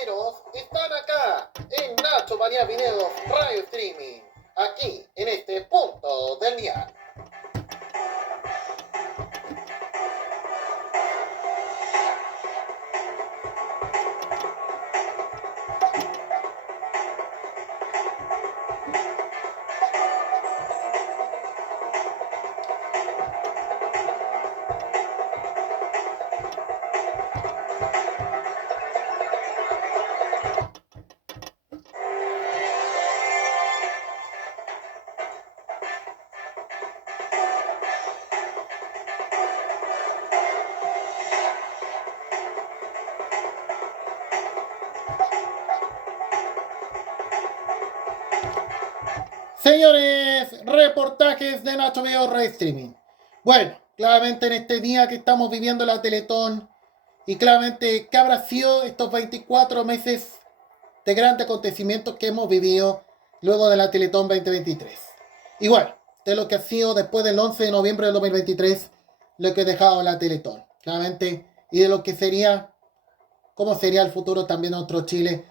Nachoveros están acá en Nacho María Pinedo Radio Streaming, aquí en este punto del día. Señores, reportajes de Nacho Video Radio Streaming. Bueno, claramente en este día que estamos viviendo la Teletón, y claramente ¿qué habrá sido estos 24 meses de grandes acontecimientos que hemos vivido luego de la Teletón 2023? Y bueno, de lo que ha sido después del 11 de noviembre del 2023, lo que ha dejado la Teletón, claramente, y de lo que sería, cómo sería el futuro también de nuestro Chile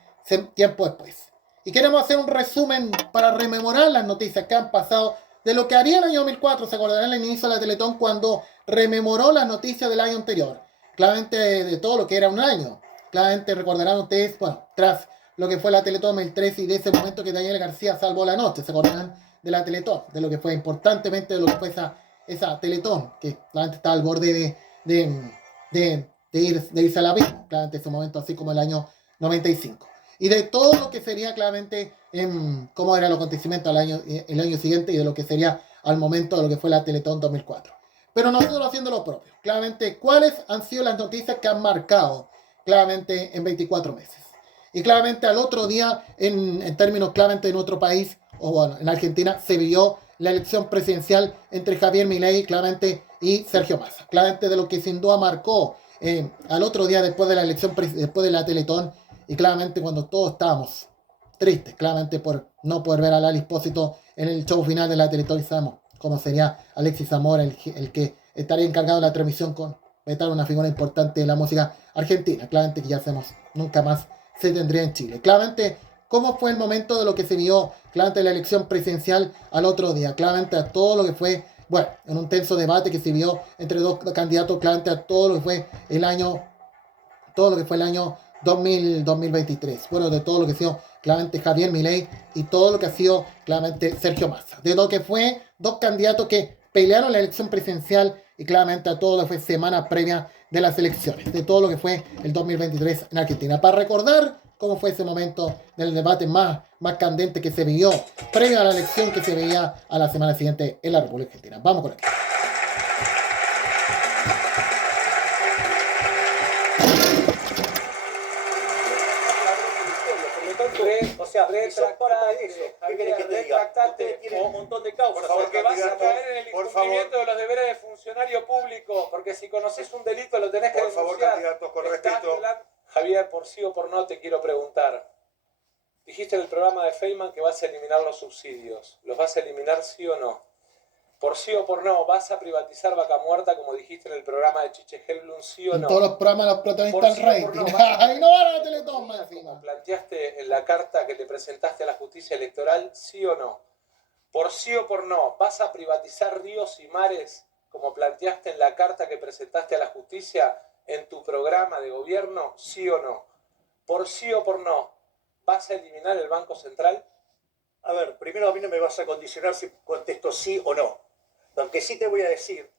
tiempo después. Y queremos hacer un resumen para rememorar las noticias que han pasado de lo que haría el año 2004. Se acordarán al inicio de la Teletón cuando rememoró las noticias del año anterior. Claramente de todo lo que era un año. Claramente recordarán ustedes, bueno, tras lo que fue la Teletón 2013 y de ese momento que Daniel García salvó la noche. Se acordarán de la Teletón, de lo que fue importantemente, de lo que fue esa Teletón, que claramente estaba al borde de irse al abismo. Claramente ese momento, así como el año 95. Y de todo lo que sería claramente cómo era el acontecimiento el año siguiente y de lo que sería al momento de lo que fue la Teletón 2004. Pero nosotros haciendo lo propio. Claramente, ¿cuáles han sido las noticias que han marcado claramente en 24 meses? Y claramente al otro día, en términos claramente en otro país, o bueno, en Argentina, se vivió la elección presidencial entre Javier Milei claramente y Sergio Massa. Claramente de lo que sin duda marcó al otro día después de la elección, después de la Teletón. Y claramente cuando todos estábamos tristes, claramente por no poder ver a Lali Espósito en el show final de la Teletón, y sabemos cómo sería Alexis Zamora, el que estaría encargado de la transmisión con estar una figura importante de la música argentina. Claramente que ya sabemos, nunca más se tendría en Chile. Claramente, cómo fue el momento de lo que se vio, claramente la elección presidencial al otro día. Claramente a todo lo que fue, bueno, en un tenso debate que se vio entre dos candidatos, claramente a todo lo que fue el año 2023. Bueno, de todo lo que ha sido claramente Javier Milei y todo lo que ha sido claramente Sergio Massa. De lo que fue dos candidatos que pelearon la elección presidencial y claramente a todo lo que fue semana previa de las elecciones. De todo lo que fue el 2023 en Argentina. Para recordar cómo fue ese momento del debate más candente que se vivió previo a la elección que se veía a la semana siguiente en la República Argentina. Vamos con esto. Retractate un montón de causas. Porque vas a caer en el incumplimiento de los deberes de funcionario público. Porque si conoces un delito lo tenés que denunciar. Por favor, candidato, con respeto. Javier, por sí o por no te quiero preguntar. Dijiste en el programa de Feynman que vas a eliminar los subsidios. ¿Los vas a eliminar sí o no? Por sí o por no, ¿vas a privatizar Vaca Muerta como dijiste en el programa de Chiche Helblum, sí o no? En todos los programas los protagonistas del rating. ¡Ay, no van a la Teletón más encima! Como planteaste en la carta que le presentaste a la justicia electoral, ¿sí o no? Por sí o por no, ¿vas a privatizar ríos y mares como planteaste en la carta que presentaste a la justicia en tu programa de gobierno, sí o no? Por sí o por no, ¿vas a eliminar el Banco Central? A ver, primero a mí no me vas a condicionar si contesto sí o no. Lo que sí te voy a decir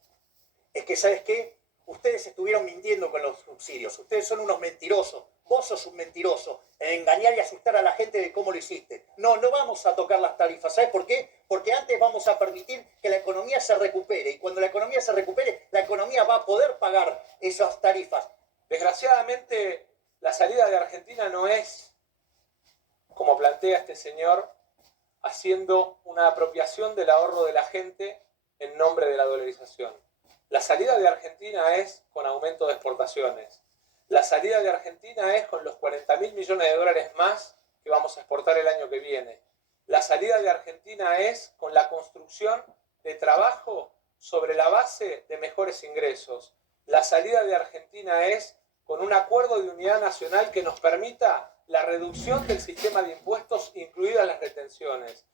es que, ¿sabes qué? Ustedes estuvieron mintiendo con los subsidios. Ustedes son unos mentirosos. Vos sos un mentiroso en engañar y asustar a la gente de cómo lo hiciste. No vamos a tocar las tarifas. ¿Sabes por qué? Porque antes vamos a permitir que la economía se recupere. Y cuando la economía se recupere, la economía va a poder pagar esas tarifas. Desgraciadamente, la salida de Argentina no es, como plantea este señor, haciendo una apropiación del ahorro de la gente en nombre de la dolarización. La salida de Argentina es con aumento de exportaciones. La salida de Argentina es con los 40.000 millones de dólares más que vamos a exportar el año que viene. La salida de Argentina es con la construcción de trabajo sobre la base de mejores ingresos. La salida de Argentina es con un acuerdo de unidad nacional que nos permita la reducción del sistema de impuestos, incluidas las retenciones.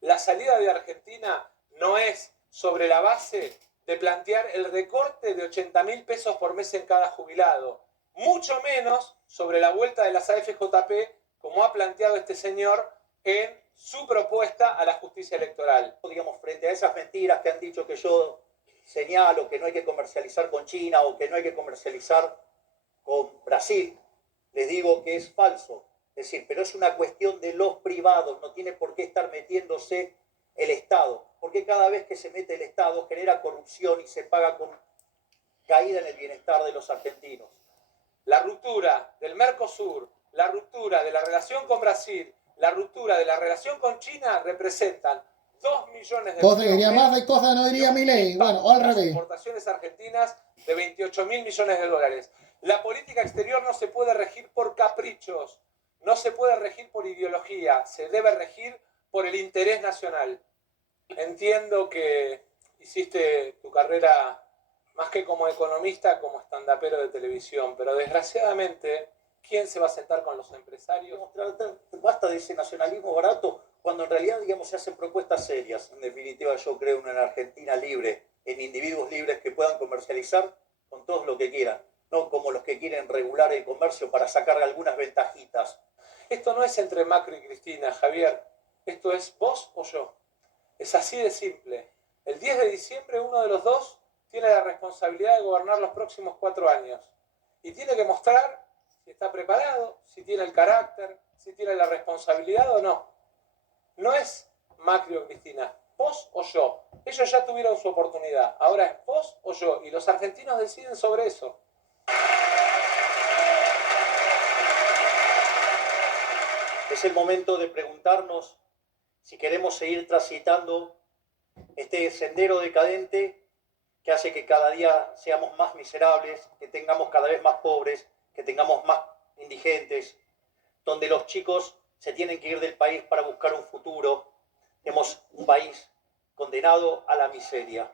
La salida de Argentina no es sobre la base de plantear el recorte de 80.000 pesos por mes en cada jubilado, mucho menos sobre la vuelta de las AFJP, como ha planteado este señor en su propuesta a la justicia electoral. Digamos, frente a esas mentiras que han dicho que yo señalo, que no hay que comercializar con China o que no hay que comercializar con Brasil, les digo que es falso. Es decir, pero es una cuestión de los privados, no tiene por qué estar metiéndose el Estado, porque cada vez que se mete el Estado genera corrupción y se paga con caída en el bienestar de los argentinos. La ruptura del Mercosur, la ruptura de la relación con Brasil, la ruptura de la relación con China representan 2 millones de... Vos dirías más de cosas, no diría Milei. Bueno, o al las revés. exportaciones argentinas de 28.000 millones de dólares. La política exterior no se puede regir por caprichos, no se puede regir por ideología, se debe regir por el interés nacional. Entiendo que hiciste tu carrera más que como economista, como estandapero de televisión, pero desgraciadamente, ¿quién se va a sentar con los empresarios? Basta de ese nacionalismo barato, cuando en realidad, digamos, se hacen propuestas serias. En definitiva, yo creo en una Argentina libre, en individuos libres que puedan comercializar con todos lo que quieran, no como los que quieren regular el comercio para sacar algunas ventajitas. Esto no es entre Macri y Cristina, Javier. Esto es vos o yo. Es así de simple. El 10 de diciembre uno de los dos tiene la responsabilidad de gobernar los próximos 4 años. Y tiene que mostrar si está preparado, si tiene el carácter, si tiene la responsabilidad o no. No es Macri o Cristina, vos o yo. Ellos ya tuvieron su oportunidad. Ahora es vos o yo. Y los argentinos deciden sobre eso. Es el momento de preguntarnos si queremos seguir transitando este sendero decadente que hace que cada día seamos más miserables, que tengamos cada vez más pobres, que tengamos más indigentes, donde los chicos se tienen que ir del país para buscar un futuro. Tenemos un país condenado a la miseria.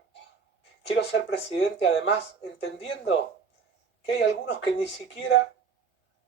Quiero ser presidente, además, entendiendo que hay algunos que ni siquiera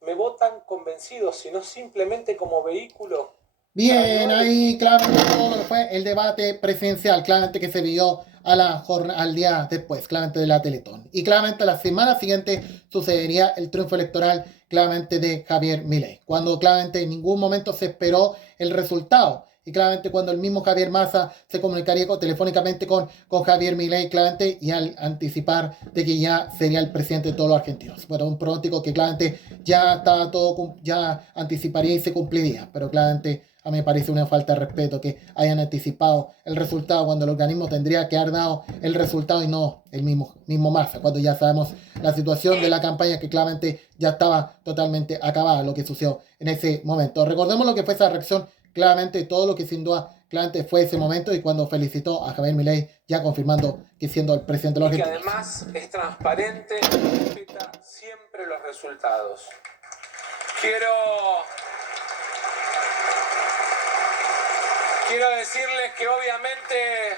me votan convencidos, sino simplemente como vehículo. Bien, ahí claramente todo lo que fue el debate presidencial, claramente que se vio al día después, claramente de la Teletón. Y claramente la semana siguiente sucedería el triunfo electoral claramente de Javier Milei, cuando claramente en ningún momento se esperó el resultado. Y claramente cuando el mismo Javier Massa se comunicaría telefónicamente con Javier Milei, claramente, y al anticipar de que ya sería el presidente de todos los argentinos. Bueno, un pronóstico que claramente ya estaba todo, ya anticiparía y se cumpliría, pero claramente a mí me parece una falta de respeto que hayan anticipado el resultado cuando el organismo tendría que haber dado el resultado y no el mismo Massa, cuando ya sabemos la situación de la campaña que claramente ya estaba totalmente acabada, lo que sucedió en ese momento. Recordemos lo que fue esa reacción, claramente todo lo que sin duda claramente fue ese momento y cuando felicitó a Javier Milei ya confirmando que siendo el presidente de los argentinos. Y que además es transparente y respeta siempre los resultados. Quiero decirles que obviamente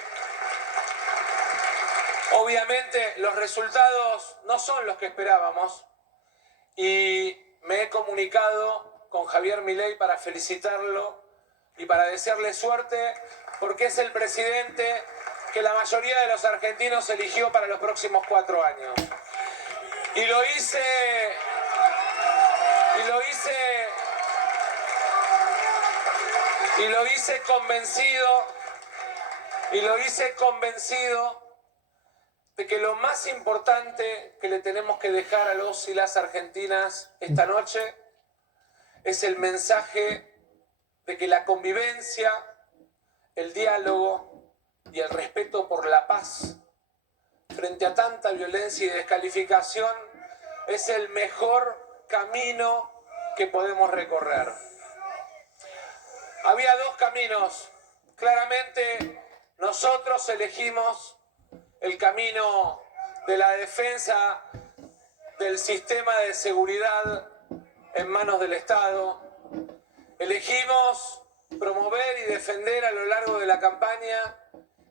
los resultados no son los que esperábamos y me he comunicado con Javier Milei para felicitarlo y para desearle suerte porque es el presidente que la mayoría de los argentinos eligió para los próximos 4 años. Y lo hice convencido de que lo más importante que le tenemos que dejar a los y las argentinas esta noche es el mensaje de que la convivencia, el diálogo y el respeto por la paz frente a tanta violencia y descalificación es el mejor camino que podemos recorrer. Había 2 caminos. Claramente nosotros elegimos el camino de la defensa del sistema de seguridad en manos del Estado. Elegimos promover y defender a lo largo de la campaña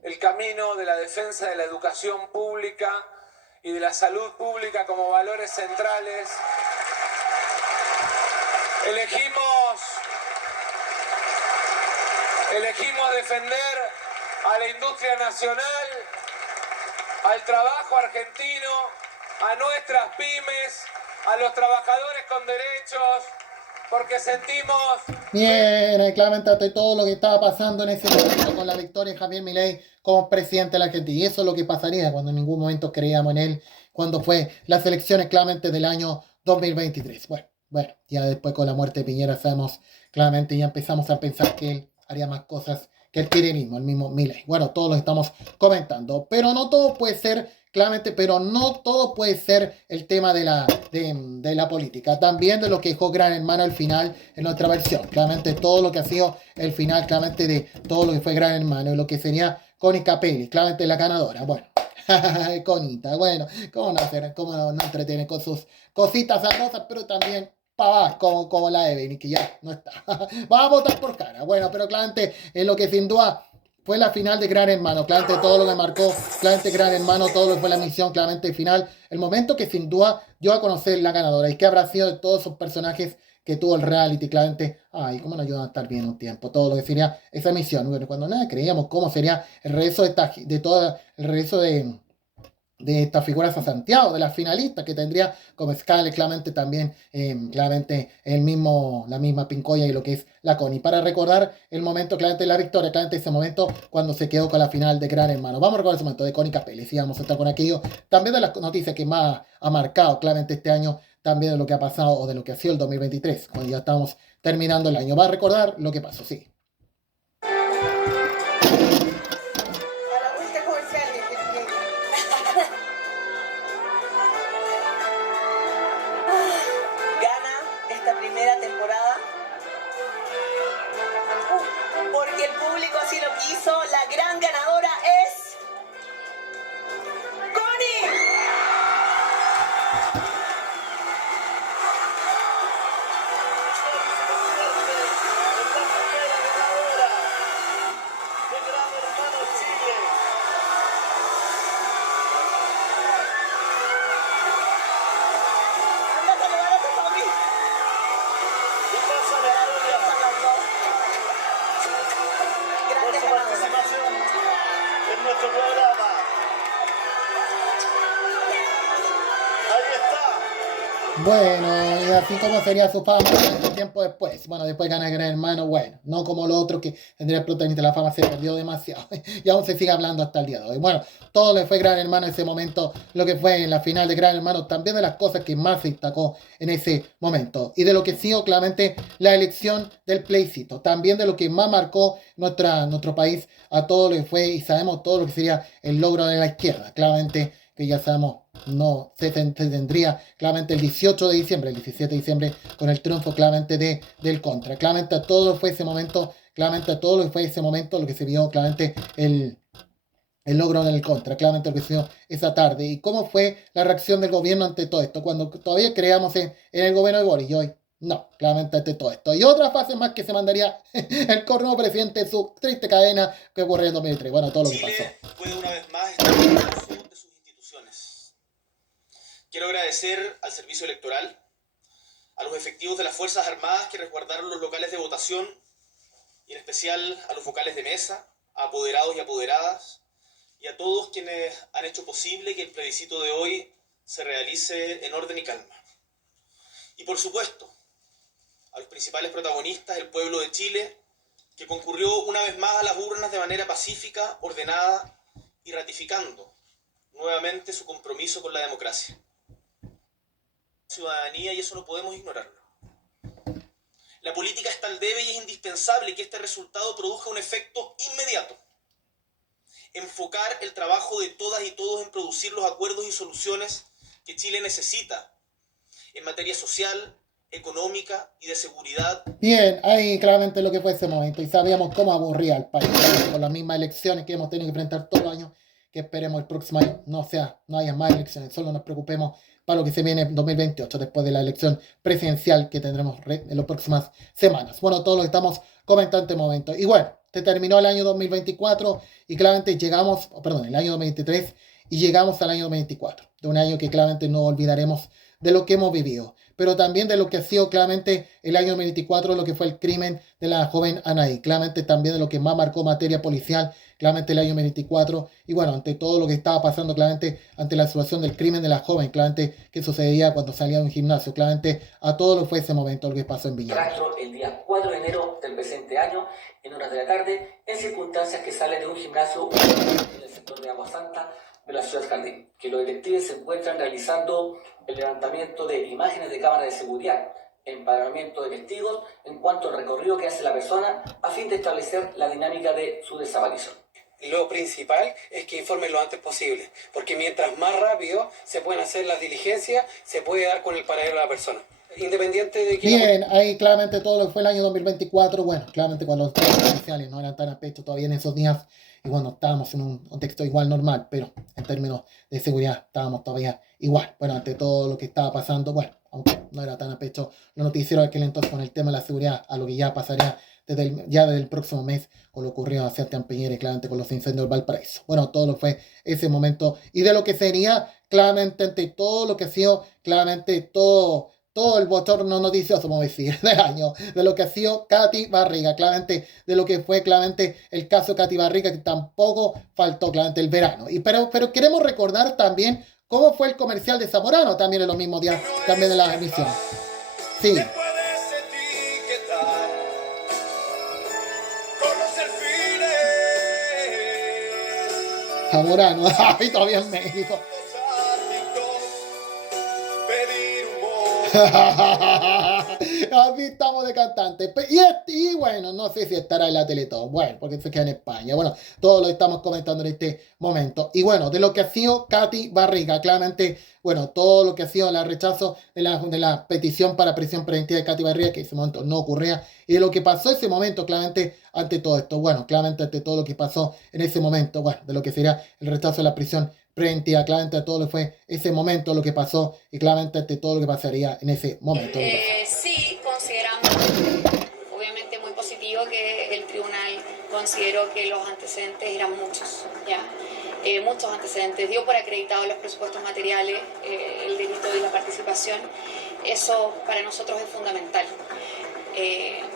el camino de la defensa de la educación pública y de la salud pública como valores centrales. Elegimos Elegimos defender a la industria nacional, al trabajo argentino, a nuestras pymes, a los trabajadores con derechos, porque sentimos... Bien, claramente ante todo lo que estaba pasando en ese momento con la victoria de Javier Milei como presidente de la Argentina. Y eso es lo que pasaría cuando en ningún momento creíamos en él, cuando fue las elecciones claramente del año 2023. Bueno, ya después con la muerte de Piñera sabemos claramente, ya empezamos a pensar que él haría más cosas que el kirchnerismo, el mismo Milei. Bueno, todos lo estamos comentando, pero no todo puede ser, claramente, pero no todo puede ser el tema de la política. También de lo que dejó Gran Hermano al final en nuestra versión. Claramente todo lo que ha sido el final, claramente de todo lo que fue Gran Hermano y lo que sería Connie Capelli, claramente la ganadora. Bueno. Conita, bueno, cómo no entretiene con sus cositas sabrosas, pero también pavadas como la de Benny, que ya no está. Vamos a votar por cara. Bueno, pero claramente en lo que sin duda fue la final de Gran Hermano, claramente todo lo que marcó, claramente Gran Hermano, todo lo que fue la misión, claramente el final, el momento que sin duda dio a conocer la ganadora y que habrá sido de todos esos personajes que tuvo el reality, claramente, ay, cómo nos ayudan a estar bien un tiempo, todo lo que sería esa misión, bueno, cuando nada creíamos cómo sería el regreso de todo el regreso de estas figuras a Santiago, de las finalistas que tendría como Scarlett, claramente también, claramente la misma Pincoya y lo que es la Connie, para recordar el momento claramente de la victoria, claramente ese momento cuando se quedó con la final de Gran Hermano. Vamos a recordar ese momento de Connie Capelli, sí, vamos a estar con aquello, también de las noticias que más ha marcado claramente este año, también de lo que ha pasado o de lo que ha sido el 2023, cuando ya estamos terminando el año. Va a recordar lo que pasó, sí. La gran ganadora es Connie. Anda a saludar a tu familia. Grandes ganadoras. En nuestro programa. Ahí está. Bueno, y así como sería su fama tanto tiempo después. Bueno, después gana Gran Hermano, bueno, no como lo otro que tendría el protagonista, la fama se perdió demasiado. Y aún se sigue hablando hasta el día de hoy. Bueno, todo le fue Gran Hermano en ese momento, lo que fue en la final de Gran Hermano, también de las cosas que más se destacó en ese momento. Y de lo que sigo, claramente, la elección del plebiscito. También de lo que más marcó nuestro país a todo lo que fue, y sabemos todo lo que sería el logro de la izquierda. Claramente, que ya sabemos, no se tendría claramente el 18 de diciembre, el 17 de diciembre, con el triunfo claramente del contra. Claramente a todo lo que fue ese momento, claramente a todo lo que fue ese momento, lo que se vio claramente el logro del contra, claramente lo que se vio esa tarde. Y cómo fue la reacción del gobierno ante todo esto, cuando todavía creíamos en el gobierno de Boris, y hoy no, claramente ante todo esto. Y otra fase más que se mandaría el nuevo presidente en su triste cadena que ocurrió en 2003. Bueno, todo lo que pasó. Chile puede una vez más estar orgulloso de sus instituciones. Quiero agradecer al Servicio Electoral, a los efectivos de las Fuerzas Armadas que resguardaron los locales de votación y en especial a los vocales de mesa, a apoderados y apoderadas y a todos quienes han hecho posible que el plebiscito de hoy se realice en orden y calma. Y por supuesto, a los principales protagonistas, el pueblo de Chile, que concurrió una vez más a las urnas de manera pacífica, ordenada y ratificando nuevamente su compromiso con la democracia. Ciudadanía, y eso no podemos ignorarlo. La política es tal debe y es indispensable que este resultado produzca un efecto inmediato. Enfocar el trabajo de todas y todos en producir los acuerdos y soluciones que Chile necesita en materia social, económica y de seguridad. Bien, ahí claramente lo que fue ese momento. Y sabíamos cómo aburría al país con las mismas elecciones que hemos tenido que enfrentar todos los años. Que esperemos el próximo año no haya más elecciones. Solo nos preocupemos para lo que se viene en 2028, después de la elección presidencial que tendremos en las próximas semanas. Bueno, todo lo que estamos comentando en este momento. Y bueno, se terminó el año 2024 y claramente el año 2023 y llegamos al año 2024. De un año que claramente no olvidaremos de lo que hemos vivido. pero también de lo que ha sido claramente el año 2024, lo que fue el crimen de la joven Anaí, claramente también de lo que más marcó materia policial, claramente el año 2024, y bueno, ante todo lo que estaba pasando, claramente ante la situación del crimen de la joven, claramente que sucedía cuando salía de un gimnasio, claramente a todo lo que fue ese momento, lo que pasó en Viña. El día 4 de enero del presente año, en horas de la tarde, en circunstancias que sale de un gimnasio en el sector de Agua Santa de la ciudad del Jardín, que los detectives se encuentran realizando el levantamiento de imágenes de cámara de seguridad, empadronamiento de testigos en cuanto al recorrido que hace la persona a fin de establecer la dinámica de su desaparición. Lo principal es que informen lo antes posible, porque mientras más rápido se pueden hacer las diligencias, se puede dar con el paradero de la persona. Independiente de que... Bien, ahí claramente todo lo que fue el año 2024, bueno, claramente cuando los trabajos policiales no eran tan a pecho todavía en esos días, y bueno, estábamos en un contexto igual normal, pero en términos de seguridad estábamos todavía igual. Bueno, ante todo lo que estaba pasando, bueno, aunque no era tan a pecho los noticieros de aquel entonces con el tema de la seguridad, a lo que ya pasaría desde el próximo mes con lo ocurrido a Sebastián Piñera y claramente con los incendios del Valparaíso. Bueno, todo lo que fue ese momento y de lo que sería claramente ante todo lo que ha sido claramente todo el bochorno noticioso, como decir, del año, de lo que ha sido Katy Barriga, claramente, de lo que fue claramente el caso de Katy Barriga, que tampoco faltó claramente el verano. Pero queremos recordar también cómo fue el comercial de Zamorano, también en los mismos días, también de la emisión. Sí. Zamorano, ay, todavía en México. Así estamos de cantantes. Y bueno, no sé si estará en la Teletón. Bueno, porque se queda en España. Bueno, todo lo estamos comentando en este momento. Y bueno, de lo que ha sido Katy Barriga, claramente, bueno, todo lo que ha sido el rechazo de la petición para prisión preventiva de Katy Barriga, que en ese momento no ocurría, y de lo que pasó en ese momento, claramente, ante todo esto. Bueno, claramente ante todo lo que pasó en ese momento, bueno, de lo que sería el rechazo de la prisión preventiva, claramente a todo lo que fue ese momento, lo que pasó, y claramente ante todo lo que pasaría en ese momento. Sí, consideramos obviamente muy positivo que el tribunal consideró que los antecedentes eran muchos, ¿ya? Muchos antecedentes, dio por acreditado los presupuestos materiales, el delito y la participación. Eso para nosotros es fundamental.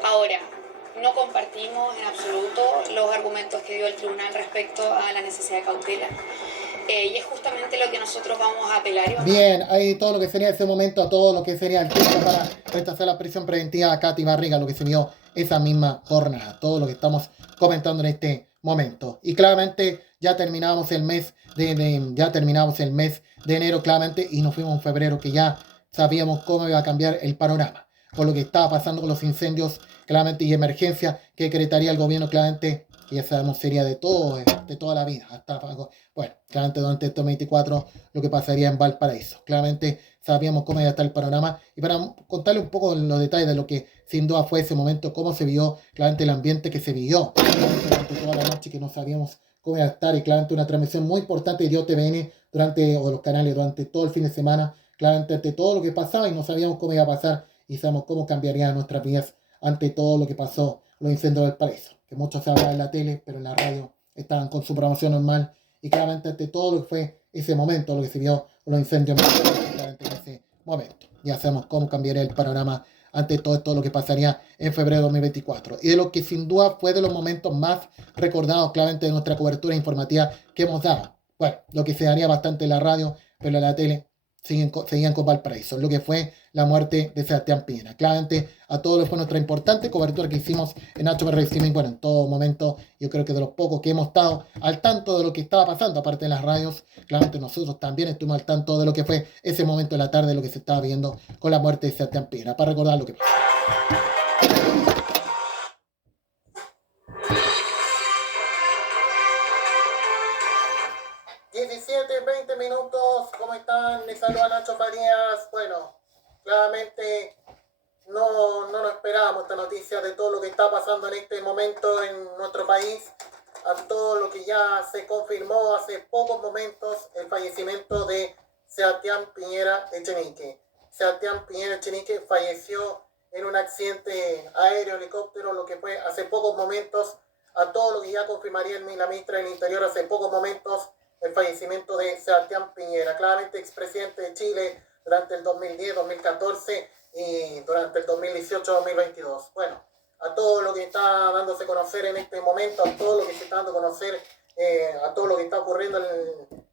Ahora, no compartimos en absoluto los argumentos que dio el tribunal respecto a la necesidad de cautela. Y es justamente lo que nosotros vamos a apelar. Bien, ahí todo lo que sería ese momento, a todo lo que sería el tiempo para rechazar la prisión preventiva a Katy Barriga, lo que se dio esa misma jornada, todo lo que estamos comentando en este momento. Y claramente ya terminamos el mes de enero, claramente, y nos fuimos en febrero, que ya sabíamos cómo iba a cambiar el panorama, con lo que estaba pasando con los incendios, claramente, y emergencia que decretaría el gobierno, claramente, que ya sabemos sería de toda la vida, hasta, bueno, claramente durante estos 24 lo que pasaría en Valparaíso. Claramente sabíamos cómo iba a estar el panorama, y para contarle un poco los detalles de lo que sin duda fue ese momento, cómo se vio claramente el ambiente que se vivió durante toda la noche, que no sabíamos cómo iba a estar, y claramente una transmisión muy importante de TVN o los canales durante todo el fin de semana, claramente ante todo lo que pasaba, y no sabíamos cómo iba a pasar, y sabemos cómo cambiaría nuestras vidas ante todo lo que pasó, los incendios del Valparaíso, que muchos se hablaban en la tele, pero en la radio estaban con su programación normal, y claramente ante todo lo que fue ese momento, lo que se vio, los incendios claramente en ese momento. Ya sabemos cómo cambiaría el panorama ante todo esto, lo que pasaría en febrero de 2024. Y de lo que sin duda fue de los momentos más recordados claramente de nuestra cobertura informativa que hemos dado. Bueno, lo que se daría bastante en la radio, pero en la tele seguían con Valparaíso, lo que fue la muerte de Sebastián Piñera. Claramente a todo lo que fue nuestra importante cobertura que hicimos en HBR Streaming, bueno, en todo momento, yo creo que de los pocos que hemos estado al tanto de lo que estaba pasando, aparte de las radios, claramente nosotros también estuvimos al tanto de lo que fue ese momento de la tarde, lo que se estaba viendo con la muerte de Sebastián Piñera, para recordar lo que pasó. 20 minutos, ¿cómo están? Les saluda Nacho Farías. Bueno, claramente no nos esperábamos esta noticia de todo lo que está pasando en este momento en nuestro país, a todo lo que ya se confirmó hace pocos momentos, el fallecimiento de Sebastián Piñera Echenique. Sebastián Piñera Echenique falleció en un accidente aéreo, helicóptero, lo que fue hace pocos momentos, a todo lo que ya confirmaría la ministra del Interior hace pocos momentos, el fallecimiento de Sebastián Piñera, claramente expresidente de Chile, durante el 2010, 2014 y durante el 2018-2022. Bueno, a todo lo que está dándose a conocer en este momento, a todo lo que se está dando a conocer, a todo lo que está ocurriendo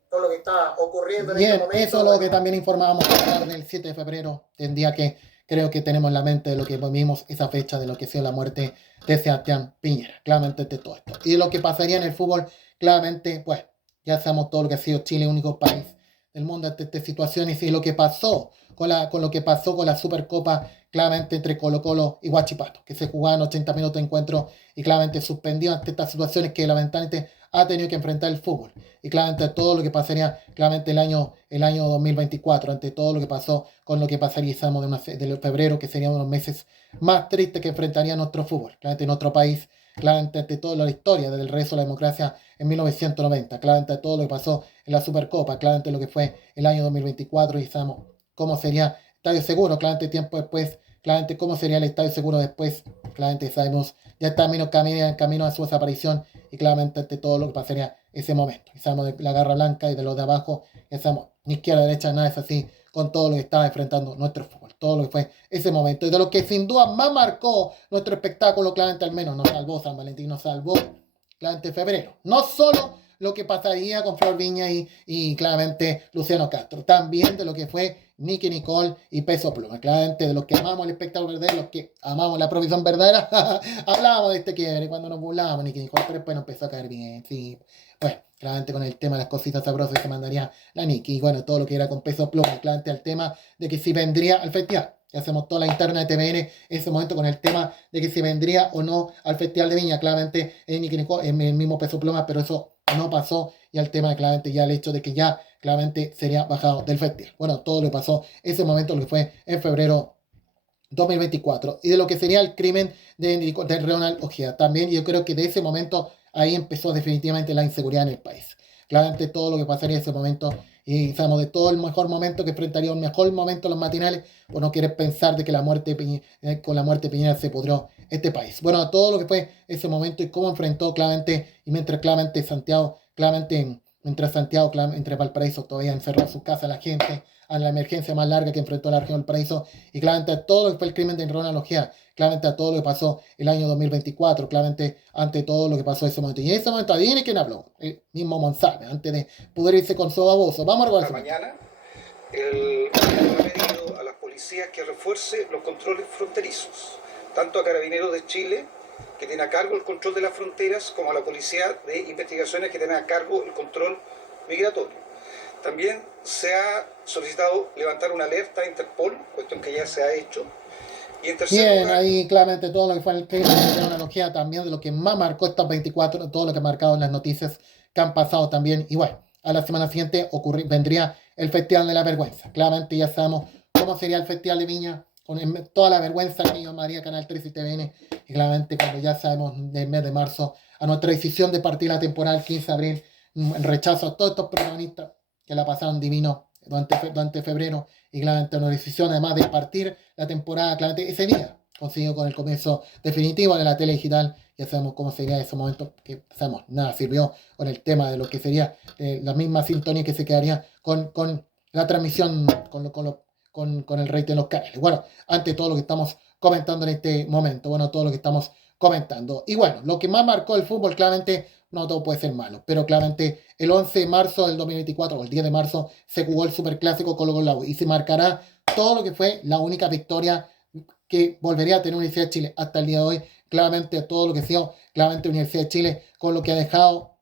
todo lo que está ocurriendo en este momento. Eso es lo que también informábamos el 7 de febrero, el día que creo que tenemos en la mente de lo que vimos esa fecha de lo que ha sido la muerte de Sebastián Piñera, claramente de todo esto. Y lo que pasaría en el fútbol, claramente, pues, ya sabemos todo lo que ha sido Chile, único país del mundo ante estas situaciones, y lo que pasó con lo que pasó con la Supercopa, claramente entre Colo-Colo y Huachipato, que se jugaban 80 minutos de encuentro y claramente suspendió ante estas situaciones que lamentablemente ha tenido que enfrentar el fútbol. Y claramente todo lo que pasaría, claramente el año 2024, ante todo lo que pasó con lo que pasaría, de febrero, que sería uno de los meses más tristes que enfrentaría nuestro fútbol, claramente en nuestro país, claramente ante toda la historia desde el regreso de la democracia en 1990, claramente todo lo que pasó en la Supercopa, claramente lo que fue el año 2024, y sabemos cómo sería Estadio Seguro, claramente tiempo después, claramente cómo sería el Estadio Seguro después, claramente sabemos, ya está en camino a su desaparición, y claramente ante todo lo que pasaría ese momento. Y sabemos de la garra blanca y de los de abajo, ya sabemos, ni izquierda, derecha, nada es así, con todo lo que estaba enfrentando nuestro fútbol, todo lo que fue ese momento, y de lo que sin duda más marcó nuestro espectáculo, claramente al menos nos salvó San Valentín, nos salvó claramente febrero, no solo lo que pasaría con Flor Viña y claramente Luciano Castro, también de lo que fue Nicky Nicole y Peso Pluma, claramente de los que amamos el espectáculo verdadero, los que amamos la provisión verdadera, hablábamos de este quiebre cuando nos burlábamos Nicky Nicole, pero después nos empezó a caer bien, sí, bueno, claramente con el tema de las cositas sabrosas que mandaría la Nicky, y bueno, todo lo que era con Peso Pluma, claramente al tema de que si vendría al festival. Hacemos toda la interna de TVN en ese momento con el tema de que si vendría o no al Festival de Viña, claramente Nicky Nicole, en el mismo Peso Pluma, pero eso no pasó, y al tema de claramente ya el hecho de que ya claramente sería bajado del festival. Bueno, todo lo que pasó ese momento, lo que fue en febrero 2024, y de lo que sería el crimen de Ronald Ojeda también. Yo creo que de ese momento ahí empezó definitivamente la inseguridad en el país. Claramente todo lo que pasaría en ese momento, y sabemos de todo el mejor momento que enfrentaría un mejor momento los matinales, pues no quieres pensar de que con la muerte de Piñera se pudrió este país. Bueno, todo lo que fue ese momento y cómo enfrentó claramente, y mientras claramente Santiago, entre Valparaíso todavía encerró su casa la gente, a la emergencia más larga que enfrentó la región del Valparaíso, y claramente a todo lo que fue el crimen de Ronald Ojeda, claramente a todo lo que pasó el año 2024, claramente ante todo lo que pasó en ese momento. Y en ese momento, adivinen quién habló, el mismo Monsalve, antes de pudrirse con su baboso. Vamos a recordar. Mañana, el ha pedido a las policías que refuerce los controles fronterizos, tanto a Carabineros de Chile, que tiene a cargo el control de las fronteras, como a la Policía de Investigaciones, que tiene a cargo el control migratorio. También se ha solicitado levantar una alerta a Interpol, cuestión que ya se ha hecho. Y en tercer lugar, ahí claramente todo lo que fue el crimen de una analogía también de lo que más marcó estas 24, todo lo que ha marcado en las noticias que han pasado también. Y bueno, a la semana siguiente vendría el Festival de la Vergüenza. Claramente ya sabemos cómo sería el Festival de Viña, con toda la vergüenza que llamaría Canal 3 y TVN, y claramente cuando ya sabemos del mes de marzo a nuestra decisión de partir la temporada el 15 de abril, en rechazo a todos estos protagonistas que la pasaron divino durante febrero, y claramente una decisión además de partir la temporada, claramente ese día consiguió con el comienzo definitivo de la tele digital. Ya sabemos cómo sería ese momento, que sabemos, nada sirvió con el tema de lo que sería la misma sintonía que se quedaría con la transmisión, con el rating de los canales. Bueno, ante todo lo que estamos comentando en este momento, bueno, todo lo que estamos comentando. Y bueno, lo que más marcó el fútbol, claramente, no todo puede ser malo, pero claramente el 11 de marzo del 2024, o el 10 de marzo, se jugó el Superclásico Colo-Colo, y se marcará todo lo que fue la única victoria que volvería a tener Universidad de Chile hasta el día de hoy. Claramente todo lo que ha sido, claramente Universidad de Chile, con lo que ha dejado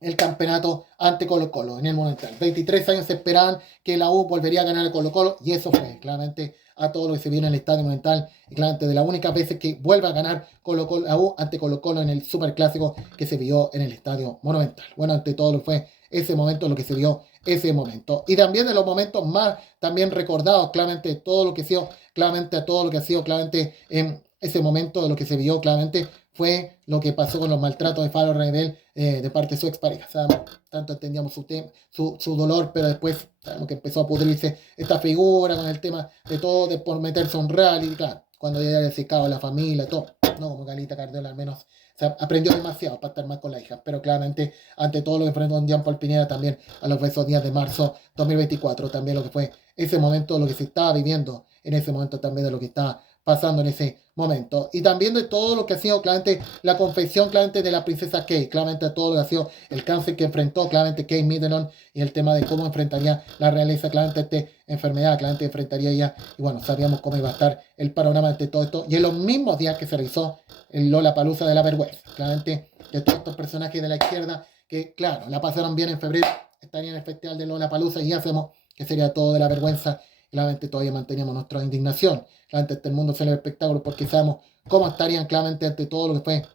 el campeonato ante Colo-Colo en el Monumental. 23 años se esperaban que la U volvería a ganar el Colo-Colo, y eso fue claramente a todo lo que se vio en el Estadio Monumental, y claramente de las únicas veces que vuelve a ganar Colo-Colo, la U ante Colo-Colo en el Superclásico que se vio en el Estadio Monumental. Bueno, ante todo lo que fue ese momento, lo que se vio ese momento. Y también de los momentos más también recordados, claramente todo lo que ha sido, claramente a todo lo que ha sido, claramente en ese momento de lo que se vio, claramente fue lo que pasó con los maltratos de Faro Rebel de parte de su expareja. Sabemos, tanto entendíamos su dolor, pero después sabemos que empezó a pudrirse esta figura con el tema de todo, de por meterse a un rally, claro, cuando ya le secaba la familia, todo, no como Galita Cardiola al menos. O sea, aprendió demasiado para estar más con la hija, pero claramente ante todo lo que enfrentó Jean Paul Pineda también a los esos días de marzo 2024, también lo que fue ese momento, lo que se estaba viviendo en ese momento también, de lo que estaba pasando en ese momento. Y también de todo lo que ha sido claramente la confesión claramente de la princesa Kate, claramente todo lo que ha sido el cáncer que enfrentó claramente Kate Middleton y el tema de cómo enfrentaría la realeza claramente esta enfermedad, claramente enfrentaría ella, y bueno, sabíamos cómo iba a estar el panorama de todo esto, y en los mismos días que se realizó el Lollapalooza de la vergüenza, claramente de todos estos personajes de la izquierda que, claro, la pasaron bien en febrero, estarían en el festival de Lollapalooza y hacemos que sería todo de la vergüenza. Claramente todavía manteníamos nuestra indignación claramente ante el mundo del espectáculo, porque sabemos cómo estarían claramente ante todo lo que fue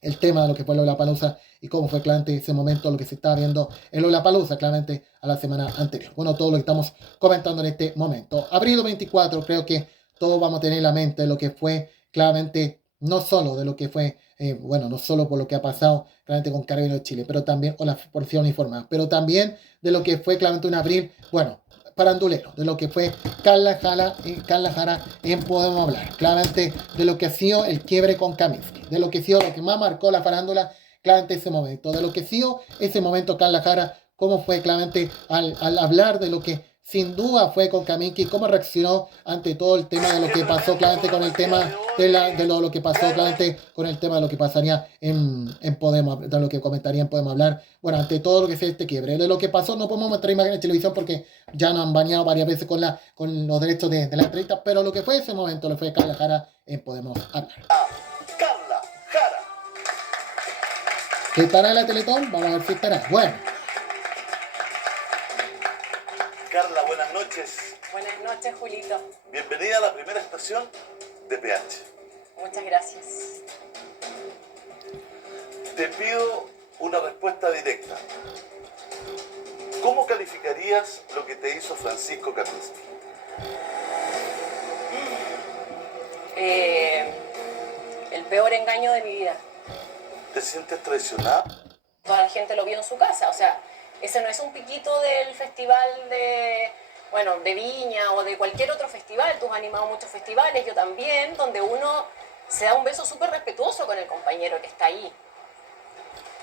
el tema de lo que fue Lollapalooza y cómo fue claramente ese momento lo que se estaba viendo en Lollapalooza claramente a la semana anterior. Bueno, todo lo que estamos comentando en este momento. Abril 24, creo que todos vamos a tener en la mente lo que fue claramente, no solo de lo que fue, no solo por lo que ha pasado claramente con Carabineros de Chile, pero también con la policía uniformada, pero también de lo que fue claramente un abril, parandulero, de lo que fue Carla Jara en Podemos Hablar, claramente de lo que ha sido el quiebre con Kaminsky, de lo que ha sido lo que más marcó la farándula, claramente ese momento, de lo que ha sido ese momento Carla Jara, cómo fue claramente al hablar de lo que sin duda fue con Kaminsky, cómo reaccionó ante todo el tema de lo que pasó claramente con el tema de lo que pasó claramente con el tema de lo que pasaría en Podemos, de lo que comentaría en Podemos Hablar, bueno, ante todo lo que es este quiebre, de lo que pasó no podemos mostrar imágenes en televisión porque ya nos han bañado varias veces con los derechos de la entrevista, pero lo que fue ese momento lo fue Carla Jara en Podemos Hablar. Carla Jara. ¿Qué estará en la Teletón? Vamos a ver si estará. Bueno. Carla, buenas noches. Buenas noches, Julito. Bienvenida a la primera estación de PH. Muchas gracias. Te pido una respuesta directa. ¿Cómo calificarías lo que te hizo Francisco Kaminsky? El peor engaño de mi vida. ¿Te sientes traicionada? Toda la gente lo vio en su casa, o sea, ese no es un piquito del festival de Viña o de cualquier otro festival. Tú has animado muchos festivales, yo también, donde uno se da un beso súper respetuoso con el compañero que está ahí.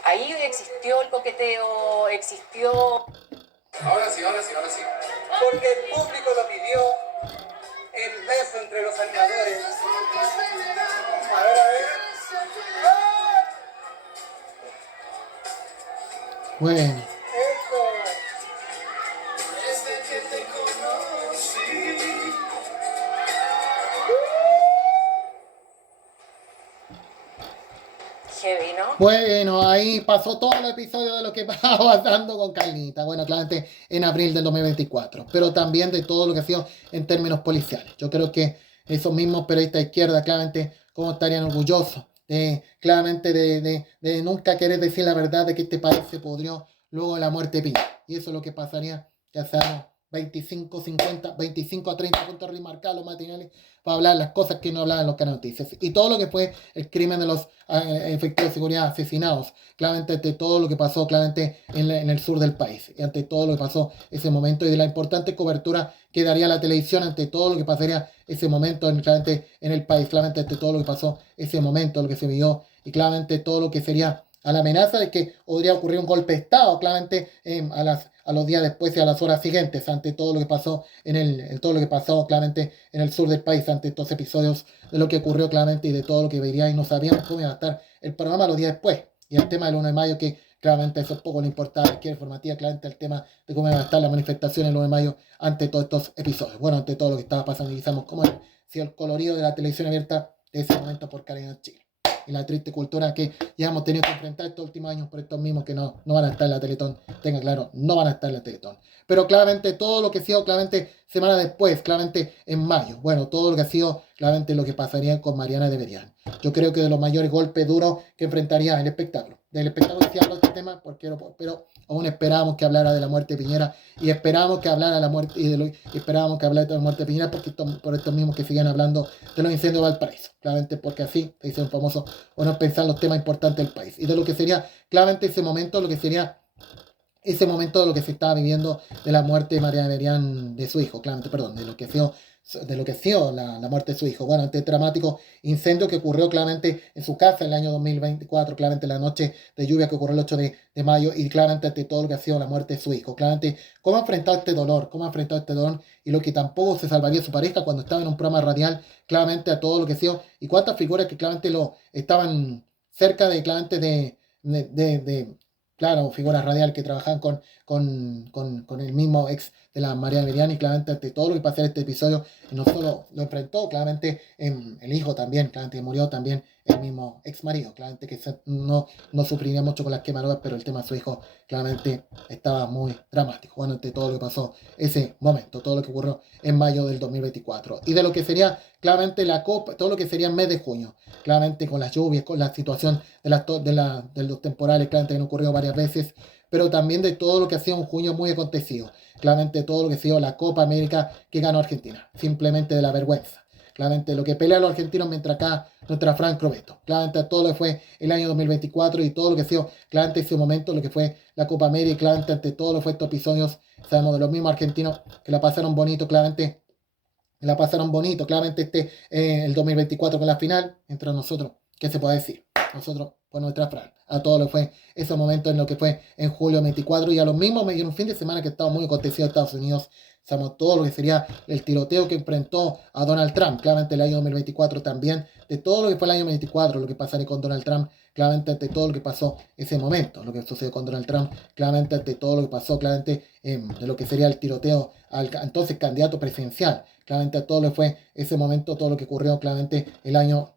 Ahí existió el coqueteo, existió... Ahora sí. Porque el público lo pidió, el beso entre los animadores. A ver. Bueno. Heavy, ¿no? Bueno, ahí pasó todo el episodio de lo que estaba pasando con Carlita. Bueno, claramente en abril del 2024. Pero también de todo lo que ha sido en términos policiales. Yo creo que esos mismos periodistas de izquierda, claramente, cómo estarían orgullosos de nunca querer decir la verdad de que este país se pudrió luego de la muerte de Piñera. Y eso es lo que pasaría, ya sabemos, 25 a 30 puntos remarcados los matinales para hablar las cosas que no hablaban en los canales de noticias. Y todo lo que fue el crimen de los efectivos de seguridad asesinados, claramente ante todo lo que pasó claramente en el sur del país, y ante todo lo que pasó ese momento y de la importante cobertura que daría la televisión ante todo lo que pasaría ese momento claramente en el país, claramente ante todo lo que pasó ese momento, lo que se vivió, y claramente todo lo que sería a la amenaza de que podría ocurrir un golpe de Estado, claramente a los días después y a las horas siguientes, ante todo lo que pasó todo lo que pasó claramente en el sur del país, ante estos episodios de lo que ocurrió claramente y de todo lo que vería, y no sabíamos cómo iba a estar el programa los días después. Y el tema del 1 de mayo, que claramente eso poco le importaba, que era informativa, claramente el tema de cómo iba a estar la manifestación el 1 de mayo ante todos estos episodios. Bueno, ante todo lo que estaba pasando, y quizás cómo ha sido el colorido de la televisión abierta de ese momento por Carabineros de Chile. Y la triste cultura que ya hemos tenido que enfrentar estos últimos años por estos mismos que no van a estar en la Teletón. Tenga claro, no van a estar en la Teletón. Pero claramente todo lo que ha sido, claramente semana después, claramente en mayo. Bueno, todo lo que ha sido, claramente lo que pasaría con Mariana de Berián. Yo creo que de los mayores golpes duros que enfrentaría el espectáculo. Del espectáculo sí hablo de este tema, pero aún esperábamos que hablara de la muerte de Piñera, y esperábamos que hablara de la muerte esperábamos que hablara de la muerte de Piñera por estos mismos que siguen hablando de los incendios de Valparaíso, claramente porque así se dice un famoso, o no pensar los temas importantes del país, y de lo que sería claramente ese momento de lo que se estaba viviendo de la muerte de María Berián, de su hijo, claramente, perdón, de lo que ha sido de lo que ha sido la muerte de su hijo. Bueno, este dramático incendio que ocurrió claramente en su casa el año 2024, claramente la noche de lluvia que ocurrió el 8 de mayo, y claramente ante todo lo que ha sido la muerte de su hijo. Claramente, cómo ha enfrentado este dolor, y lo que tampoco se salvaría su pareja cuando estaba en un programa radial, claramente a todo lo que ha sido, y cuántas figuras que claramente lo estaban cerca de, claramente claro, figuras radiales que trabajaban con el mismo ex de la María Meriani, y claramente ante todo lo que pasó en este episodio, no solo lo enfrentó, claramente el hijo también, claramente murió también el mismo ex marido, claramente que no sufriría mucho con las quemaduras, pero el tema de su hijo claramente estaba muy dramático. Bueno, ante todo lo que pasó ese momento, todo lo que ocurrió en mayo del 2024, y de lo que sería claramente la Copa, todo lo que sería el mes de junio, claramente con las lluvias, con la situación de los temporales, claramente que han ocurrido varias veces, pero también de todo lo que ha sido un junio muy acontecido, claramente todo lo que ha sido la Copa América que ganó Argentina, simplemente de la vergüenza, claramente lo que pelea a los argentinos, mientras acá nuestra Franco Beto, claramente todo lo que fue el año 2024 y todo lo que ha sido claramente ese momento, lo que fue la Copa América, claramente ante todo lo que fue estos episodios, sabemos de los mismos argentinos que la pasaron bonito, claramente el 2024 con la final, entre nosotros, ¿qué se puede decir? Nosotros, por nuestra Fran, a todo lo que fue ese momento en lo que fue en julio 24, y a los mismos, en un fin de semana que estaba muy acontecido en Estados Unidos, sabemos todo lo que sería el tiroteo que enfrentó a Donald Trump, claramente el año 2024 también, de todo lo que fue el año 2024, lo que pasaría con Donald Trump, claramente ante todo lo que pasó ese momento, lo que sucedió con Donald Trump, claramente ante todo lo que pasó, claramente de lo que sería el tiroteo al entonces candidato presidencial, claramente a todo lo que fue ese momento, todo lo que ocurrió claramente el año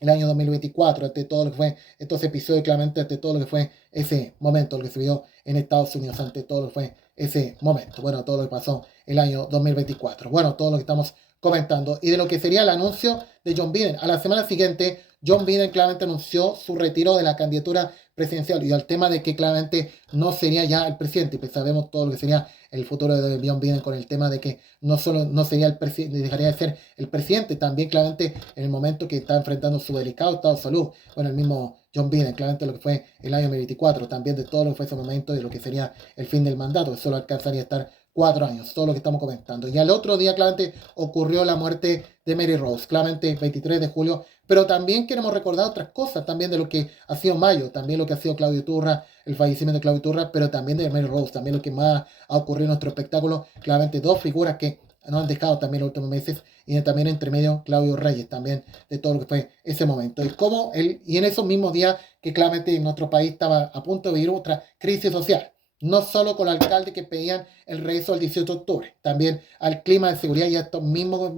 2024, ante todo lo que fue estos episodios, claramente ante todo lo que fue ese momento, lo que se vio en Estados Unidos, ante todo lo que fue ese momento, bueno, todo lo que pasó el año 2024, bueno, todo lo que estamos comentando, y de lo que sería el anuncio de John Biden. A la semana siguiente, John Biden claramente anunció su retiro de la candidatura presidencial, y al tema de que claramente no sería ya el presidente, pues sabemos todo lo que sería el futuro de John Biden con el tema de que no solo no sería el presidente, dejaría de ser el presidente, también claramente en el momento que está enfrentando su delicado estado de salud, bueno, el mismo John Biden, claramente lo que fue el año 2024, también de todo lo que fue ese momento, de lo que sería el fin del mandato, que solo alcanzaría a estar 4 años, todo lo que estamos comentando. Y al otro día, claramente, ocurrió la muerte de Mary Rose, claramente 23 de julio, pero también queremos recordar otras cosas, también de lo que ha sido mayo, también lo que ha sido Claudio Turra, el fallecimiento de Claudio Turra, pero también de Mary Rose, también lo que más ha ocurrido en nuestro espectáculo, claramente dos figuras que nos han dejado también los últimos meses, y también entre medio Claudio Reyes, también de todo lo que fue ese momento. Y en esos mismos días que claramente en nuestro país estaba a punto de vivir otra crisis social, no solo con el alcalde que pedían el regreso del 18 de octubre, también al clima de seguridad y a estos mismos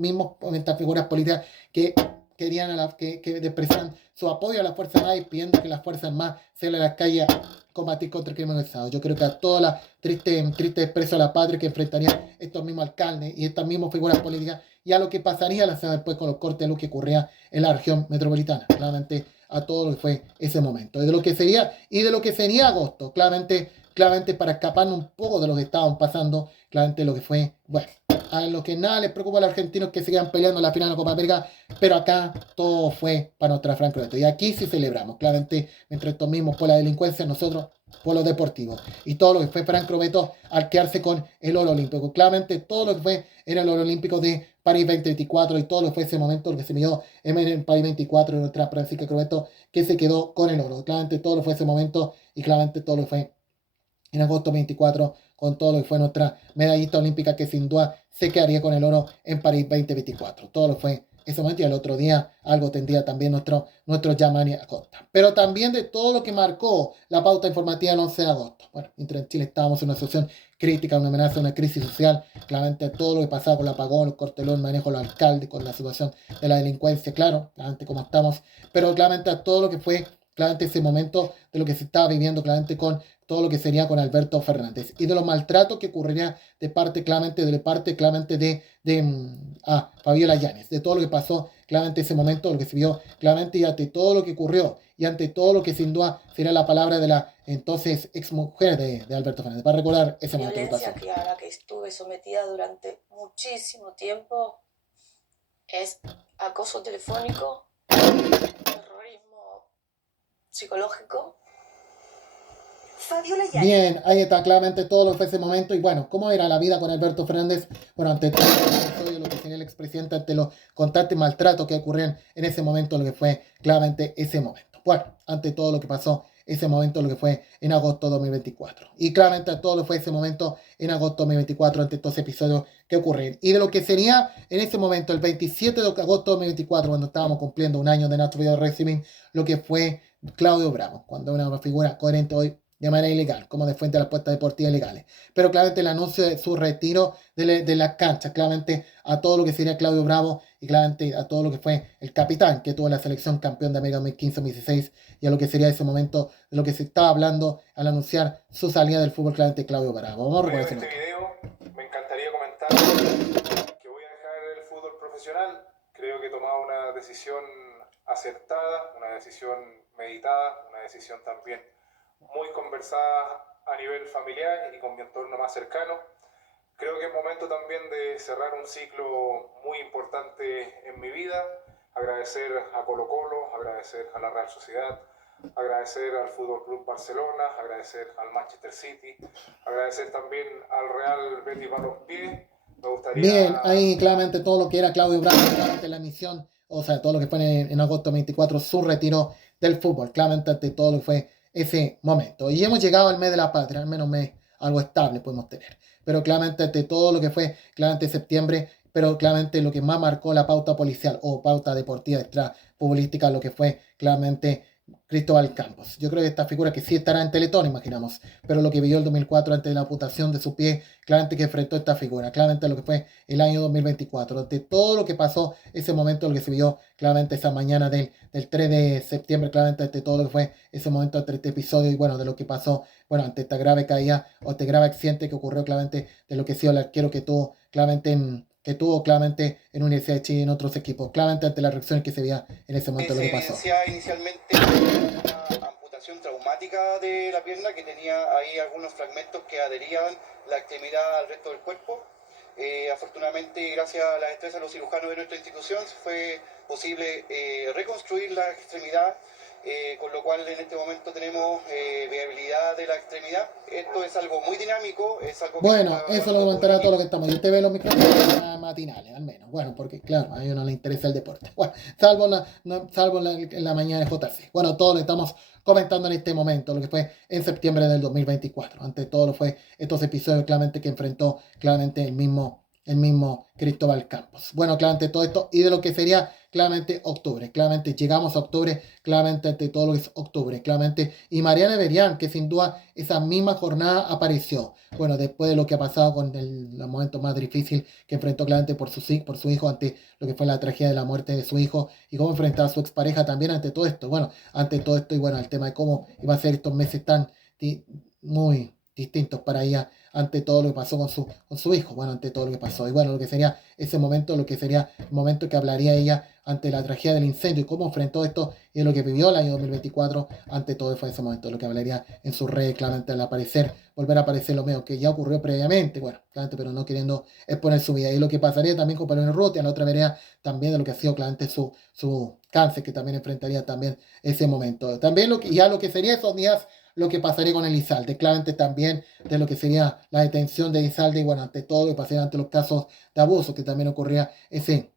estas figuras políticas que querían que expresaran su apoyo a las Fuerzas Armadas y pidiendo que las Fuerzas Armadas salgan a las calles a combatir contra el crimen organizado. Yo creo que a toda la triste expresión a la patria que enfrentarían estos mismos alcaldes y estas mismas figuras políticas, y a lo que pasaría la semana después con los cortes de luz que ocurría en la región metropolitana, claramente a todo lo que fue ese momento. Y de lo que sería agosto, claramente para escaparnos un poco de lo que estaban pasando, claramente lo que fue, bueno, a lo que nada les preocupa a los argentinos que sigan peleando la final de la Copa América, pero acá todo fue para nuestra Franco Beto. Y aquí sí celebramos, claramente, mientras estos mismos por la delincuencia, nosotros por los deportivos. Y todo lo que fue Franco Beto al quedarse con el oro olímpico. Claramente todo lo que fue era el oro olímpico de París 2024, y todo lo que fue ese momento, lo que se midió en París 24 de nuestra Francisca Crobeto, que se quedó con el oro. Claramente todo lo que fue ese momento, y claramente todo lo que fue en agosto 24, con todo lo que fue nuestra medallista olímpica, que sin duda se quedaría con el oro en París 2024. Todo lo que fue ese momento, y al otro día algo tendría también nuestro Yamani Acosta. Pero también de todo lo que marcó la pauta informativa el 11 de agosto. Bueno, mientras en Chile estábamos en una situación crítica, una amenaza, una crisis social, claramente todo lo que pasaba con el apagón, el cortelón, el manejo de los alcaldes, con la situación de la delincuencia, claro, claramente como estamos, pero claramente a todo lo que fue, claramente ese momento de lo que se estaba viviendo, claramente con todo lo que sería con Alberto Fernández, y de los maltratos que ocurriría de parte claramente de Fabiola Yáñez, de todo lo que pasó claramente ese momento, lo que se vio claramente, y ante todo lo que ocurrió, y ante todo lo que sin duda sería la palabra de la entonces ex mujer de Alberto Fernández, para recordar ese momento que pasó. La violencia a la que estuve sometida durante muchísimo tiempo es acoso telefónico, terrorismo psicológico. Fabiola Yáñez. Bien, ahí está claramente todo lo que fue ese momento. Y bueno, ¿cómo era la vida con Alberto Fernández? Bueno, ante todo de lo que sería el expresidente ante los constantes maltratos que ocurrían en ese momento, lo que fue claramente ese momento. Bueno, ante todo lo que pasó ese momento, lo que fue en agosto de 2024. Y claramente todo lo que fue ese momento en agosto de 2024, ante estos episodios que ocurren. Y de lo que sería en ese momento, el 27 de agosto de 2024, cuando estábamos cumpliendo un año de Nacho Video Racing, lo que fue Claudio Bravo, cuando era una figura coherente hoy de manera ilegal, como de fuente de las apuestas deportivas ilegales. Pero claramente el anuncio de su retiro de las canchas, claramente a todo lo que sería Claudio Bravo y claramente a todo lo que fue el capitán que tuvo la selección campeón de América 2015-2016 y a lo que sería ese momento de lo que se estaba hablando al anunciar su salida del fútbol, claramente Claudio Bravo. Vamos a recordar este video, me encantaría comentar que voy a dejar el fútbol profesional. Creo que he tomado una decisión acertada, una decisión meditada, una decisión también muy conversada a nivel familiar y con mi entorno más cercano. Creo que es momento también de cerrar un ciclo muy importante en mi vida, agradecer a Colo Colo, agradecer a la Real Sociedad, agradecer al Fútbol Club Barcelona, agradecer al Manchester City, agradecer también al Real Betis Balompié. Me gustaría... Bien, ahí claramente todo lo que era Claudio Bravo, claramente la misión, o sea, todo lo que fue en agosto 24, su retiro del fútbol, claramente ante todo lo que fue ese momento. Y hemos llegado al mes de la patria, al menos un mes algo estable podemos tener. Pero claramente ante todo lo que fue, claramente septiembre, pero claramente lo que más marcó la pauta policial o pauta deportiva extra futbolística, lo que fue claramente Cristóbal Campos. Yo creo que esta figura que sí estará en Teletón, imaginamos, pero lo que vivió el 2004 antes de la amputación de su pie, claramente que enfrentó esta figura, claramente lo que fue el año 2024, de todo lo que pasó ese momento, lo que se vio claramente esa mañana del 3 de septiembre, claramente ante todo lo que fue ese momento, ante este episodio y bueno, de lo que pasó, bueno, ante esta grave caída o este grave accidente que ocurrió claramente de lo que ha sido el arquero que tuvo claramente en Universidad de Chile y en otros equipos, claramente ante las reacciones que se veía en ese momento lo que pasó. Se evidencia inicialmente una amputación traumática de la pierna que tenía ahí algunos fragmentos que adherían la extremidad al resto del cuerpo. Afortunadamente, gracias a la destreza de los cirujanos de nuestra institución, fue posible reconstruir la extremidad, con lo cual en este momento tenemos viabilidad de la extremidad. Esto es algo muy dinámico, es algo que... Bueno, eso lo comentará todo lo que estamos. Y usted ve los micrófonos matinales, al menos. Bueno, porque claro, a ellos no les interesa el deporte. Bueno, salvo en la mañana de JC. Bueno, todo lo estamos comentando en este momento, lo que fue en septiembre del 2024. Ante todo lo fue estos episodios claramente que enfrentó claramente el mismo Cristóbal Campos. Bueno, claramente todo esto y de lo que sería claramente octubre. Claramente llegamos a octubre, claramente ante todo lo que es octubre. Claramente, y Mariana Berian, que sin duda esa misma jornada apareció. Bueno, después de lo que ha pasado con el momento más difícil que enfrentó claramente por su hijo, ante lo que fue la tragedia de la muerte de su hijo y cómo enfrentaba a su expareja también ante todo esto. Bueno, ante todo esto y bueno, el tema de cómo iba a ser estos meses tan muy distintos para ella ante todo lo que pasó con su hijo, bueno, ante todo lo que pasó, y bueno, lo que sería ese momento, lo que sería el momento que hablaría ella ante la tragedia del incendio y cómo enfrentó esto y lo que vivió el año 2024, ante todo fue ese momento, lo que hablaría en sus redes, claramente al volver a aparecer lo medio que ya ocurrió previamente, bueno, claramente, pero no queriendo exponer su vida, y lo que pasaría también con Palomino Ruti, a la otra vereda también de lo que ha sido claramente su cáncer, que también enfrentaría también ese momento, también lo que sería esos días, lo que pasaría con Elizalde, claramente también de lo que sería la detención de Elizalde y bueno, ante todo lo que pasaría ante los casos de abuso que también ocurría ese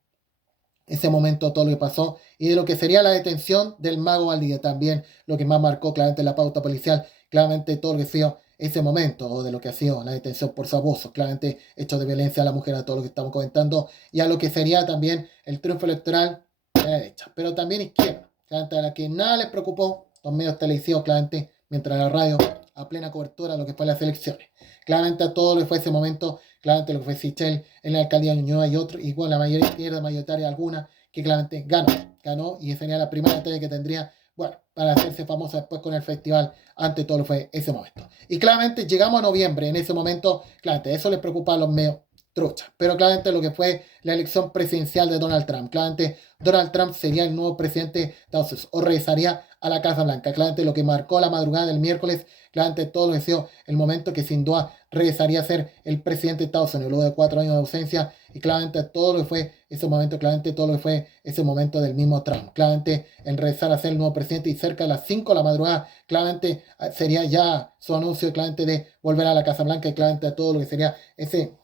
momento, todo lo que pasó, y de lo que sería la detención del Mago Valdivia, también lo que más marcó claramente la pauta policial, claramente todo lo que fue ese momento, o de lo que ha sido la detención por su abuso, claramente hechos de violencia a la mujer, a todo lo que estamos comentando, y a lo que sería también el triunfo electoral de la derecha, pero también izquierda, claramente a la que nada les preocupó, los medios televisivos, claramente, mientras la radio a plena cobertura de lo que fue las elecciones. Claramente a todo lo que fue ese momento, claramente lo que fue Sichel en la alcaldía de Ñuñoa y otro, igual la mayoría izquierda, mayoritaria alguna, que claramente ganó y sería la primera batalla que tendría, bueno, para hacerse famosa después con el festival, ante todo lo que fue ese momento. Y claramente llegamos a noviembre, en ese momento, claramente eso les preocupa a los medios trucha, pero claramente lo que fue la elección presidencial de Donald Trump, claramente Donald Trump sería el nuevo presidente de Estados Unidos, o regresaría a la Casa Blanca, claramente lo que marcó la madrugada del miércoles, claramente todo lo que sido el momento que sin duda regresaría a ser el presidente de Estados Unidos, luego de 4 años de ausencia, y claramente todo lo que fue ese momento, claramente todo lo que fue ese momento del mismo Trump, claramente el regresar a ser el nuevo presidente y cerca de las 5 de la madrugada, claramente sería ya su anuncio, claramente de volver a la Casa Blanca y claramente todo lo que sería ese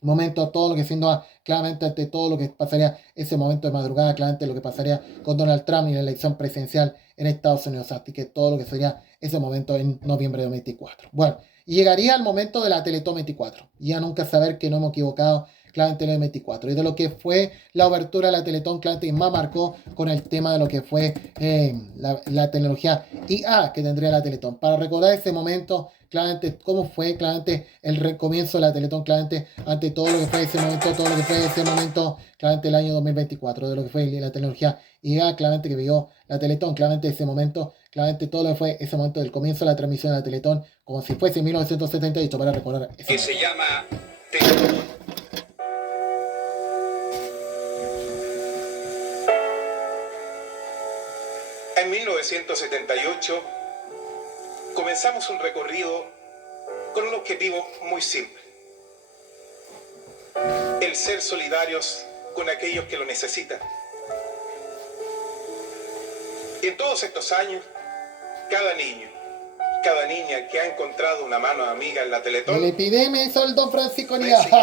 momento, todo lo que siendo claramente ante todo lo que pasaría ese momento de madrugada, claramente lo que pasaría con Donald Trump y la elección presidencial en Estados Unidos, así que todo lo que sería ese momento en noviembre de 2024. Bueno, y llegaría el momento de la Teletón 24, ya nunca saber que no hemos equivocado claramente en el 24, y de lo que fue la obertura de la Teletón, claramente más marcó con el tema de lo que fue la tecnología IA que tendría la Teletón, para recordar ese momento, claramente cómo fue claramente el comienzo de la Teletón, claramente ante todo lo que fue ese momento, todo lo que fue ese momento, claramente el año 2024, de lo que fue la tecnología IA, claramente que vivió la Teletón, claramente ese momento, claramente todo lo que fue ese momento del comienzo de la transmisión de la Teletón, como si fuese 1978, para recordar ese que se llama Teletón. En 1978 comenzamos un recorrido con un objetivo muy simple: el ser solidarios con aquellos que lo necesitan. Y en todos estos años, cada niño, cada niña que ha encontrado una mano amiga en la Teletón, la epidemia hizo el Don Francisco Díaz. Esos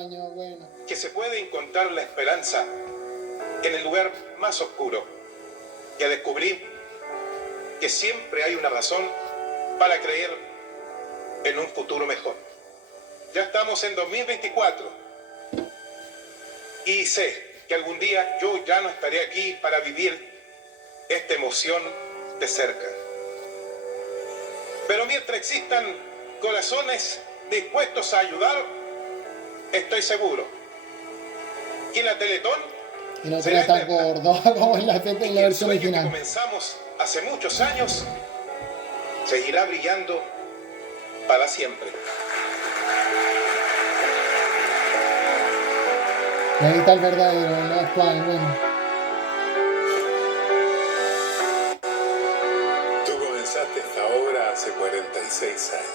años, bueno. que se puede encontrar la esperanza en el lugar más oscuro, que descubrí que siempre hay una razón para creer en un futuro mejor. Ya estamos en 2024 y sé que algún día yo ya no estaré aquí para vivir esta emoción de cerca. Pero mientras existan corazones dispuestos a ayudar, estoy seguro que la Teletón Y no será tan gordo como en la versión original. que comenzamos hace muchos años seguirá brillando para siempre. Y ahí está el verdadero, el actual, bueno. Tú comenzaste esta obra hace 46 años.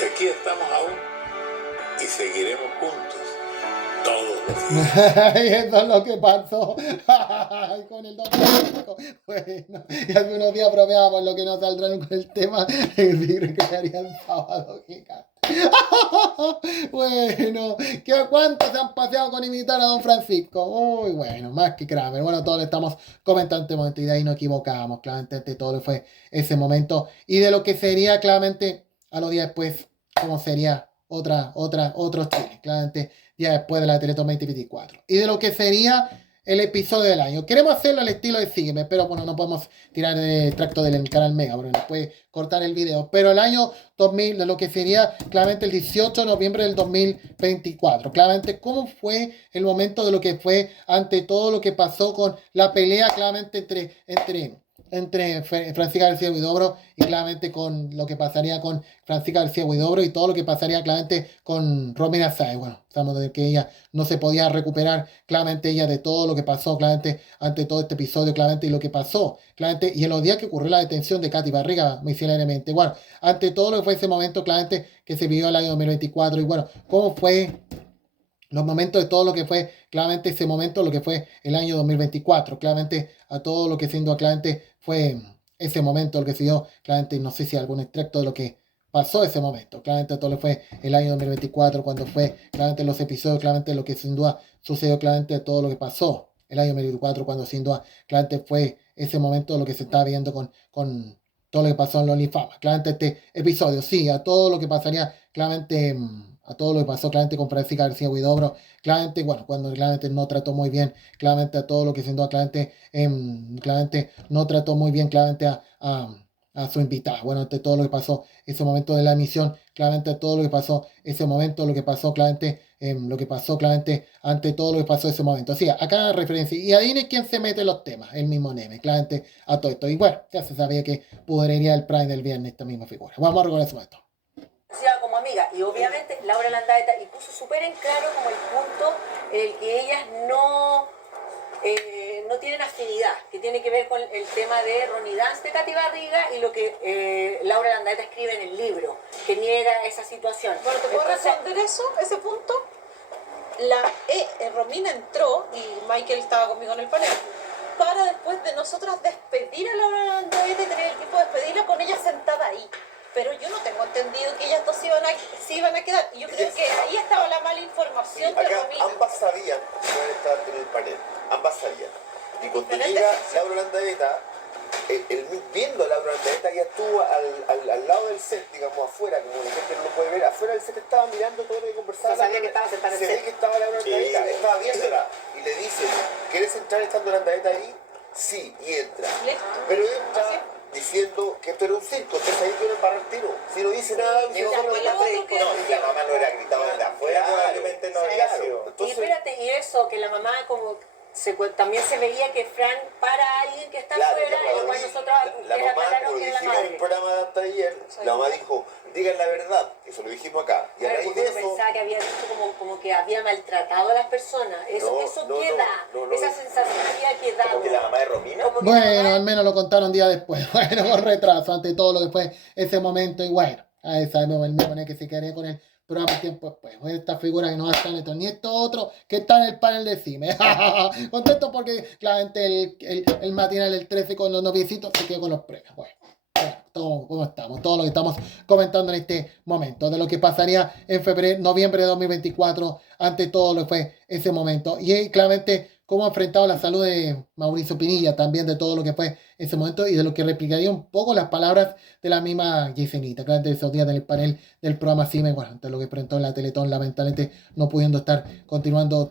Y aquí estamos aún y seguiremos juntos todos los días. Y eso es lo que pasó con el Don Francisco. Bueno, y hace unos días bromeábamos lo que no saldrán con el tema de que harían sábado gigante. Bueno, ¿cuántos se han paseado con imitar a Don Francisco? Muy bueno, más que Kramer. Bueno, todos le estamos comentando este momento y de ahí no equivocábamos. Claramente de todo lo fue ese momento. Y de lo que sería claramente a los días después, como sería otro Chile. Claramente ya después de la Teletón 2024. Y de lo que sería el episodio del año. Queremos hacerlo al estilo de Sígueme, pero bueno, no podemos tirar el extracto del canal Mega, porque nos puede cortar el video. Pero el año 2000, de lo que sería claramente el 18 de noviembre del 2024. Claramente, ¿cómo fue el momento de lo que fue ante todo lo que pasó con la pelea claramente entre Francisca García Huidobro y claramente con lo que pasaría con Francisca García Huidobro y todo lo que pasaría claramente con Romina Sáez? Bueno, estamos de que ella no se podía recuperar claramente ella de todo lo que pasó claramente ante todo este episodio claramente y lo que pasó claramente y en los días que ocurrió la detención de Katy Barriga misceláneamente. Bueno, ante todo lo que fue ese momento claramente que se vivió el año 2024 y bueno, cómo fue los momentos de todo lo que fue claramente ese momento, lo que fue el año 2024, claramente a todo lo que siendo claramente fue ese momento, lo que se dio, claramente no sé si algún extracto de lo que pasó ese momento, claramente todo lo que fue el año 2024, cuando fue claramente los episodios, claramente lo que sin duda sucedió, claramente todo lo que pasó el año 2024, cuando sin duda claramente fue ese momento lo que se estaba viendo con todo lo que pasó en Lolifama, claramente este episodio, sí, a todo lo que pasaría claramente a todo lo que pasó claramente con Francisca García Huidobro, claramente, bueno, cuando claramente no trató muy bien, claramente a todo lo que siendo claramente, claramente no trató muy bien, claramente a su invitada. Bueno, ante todo lo que pasó ese momento de la emisión, claramente todo lo que pasó ese momento, lo que pasó claramente, ante todo lo que pasó ese momento. Así, acá referencia, y adivinen quién se mete en los temas, el mismo Neme, claramente a todo esto. Y bueno, ya se sabía que pudriría el Prime del viernes esta misma figura. Vamos a recordar eso esto. Como amiga, y obviamente Laura Landaeta y puso súper en claro como el punto en el que ellas no tienen afinidad, que tiene que ver con el tema de Ronnie Dance de Katy Barriga y lo que Laura Landaeta escribe en el libro, que niega esa situación. Bueno, ¿te puedo responder eso, ese punto? Romina entró, y Michael estaba conmigo en el panel, para después de nosotras despedir a Laura Landaeta y tener el tiempo de despedirla con ella sentada ahí. pero yo no tengo entendido que ellas dos se iban a quedar. Yo creo que ahí estaba la mala información de Acá Romina. ambas sabían que iban a estar en el panel, ambas sabían. Y cuando llega Laura Landaeta, viendo a Laura Landaeta, ya estuvo al lado del set, digamos, afuera, como la gente no lo puede ver, afuera del set estaba mirando todo lo que conversaba. No sabía que estaba sentada en el Se ve set. que estaba Laura Landaeta, estaba viéndola. Y le dicen, ¿quieres entrar estando Landaeta ahí? Sí, y entra. Pero entra diciendo que esto era un circo, entonces ahí quiero parar el tiro. Si no dice nada, Y después lo otro que- no, y la mamá no era gritado desde afuera, probablemente no había sido. Y Entonces, espérate, y eso, que la mamá como también se veía que Fran para a alguien que está claro, afuera, la y mamá, después nosotros la mamá, aclararon como que lo era la dijimos en el madre. programa de hasta ayer, la mamá dijo, digan la verdad, eso lo dijimos acá. Y a Claro, raíz porque de uno eso, pensaba que había dicho como que había maltratado a las personas. Eso queda, esa sensación había quedado. como que la mamá de Romina. Bueno, al menos lo contaron día después. Bueno, con retraso ante todo lo que fue ese momento. Y bueno, a esa sabemos el mismo que se quedaría con él. Pero a tiempo después, esta figura que no va a estar en esto, ni esto otro que está en el panel de cine. Contento porque claramente el matinal del 13 con los noviecitos se quedó con los premios. Bueno, todo, ¿cómo estamos? Todo lo que estamos comentando en este momento, de lo que pasaría en noviembre de 2024, ante todo lo que fue ese momento. Y claramente cómo ha enfrentado la salud de Mauricio Pinilla, también de todo lo que fue ese momento y de lo que replicaría un poco las palabras de la misma Yesenita, claramente esos días del panel del programa CIME, bueno, ante lo que enfrentó en la Teletón, lamentablemente no pudiendo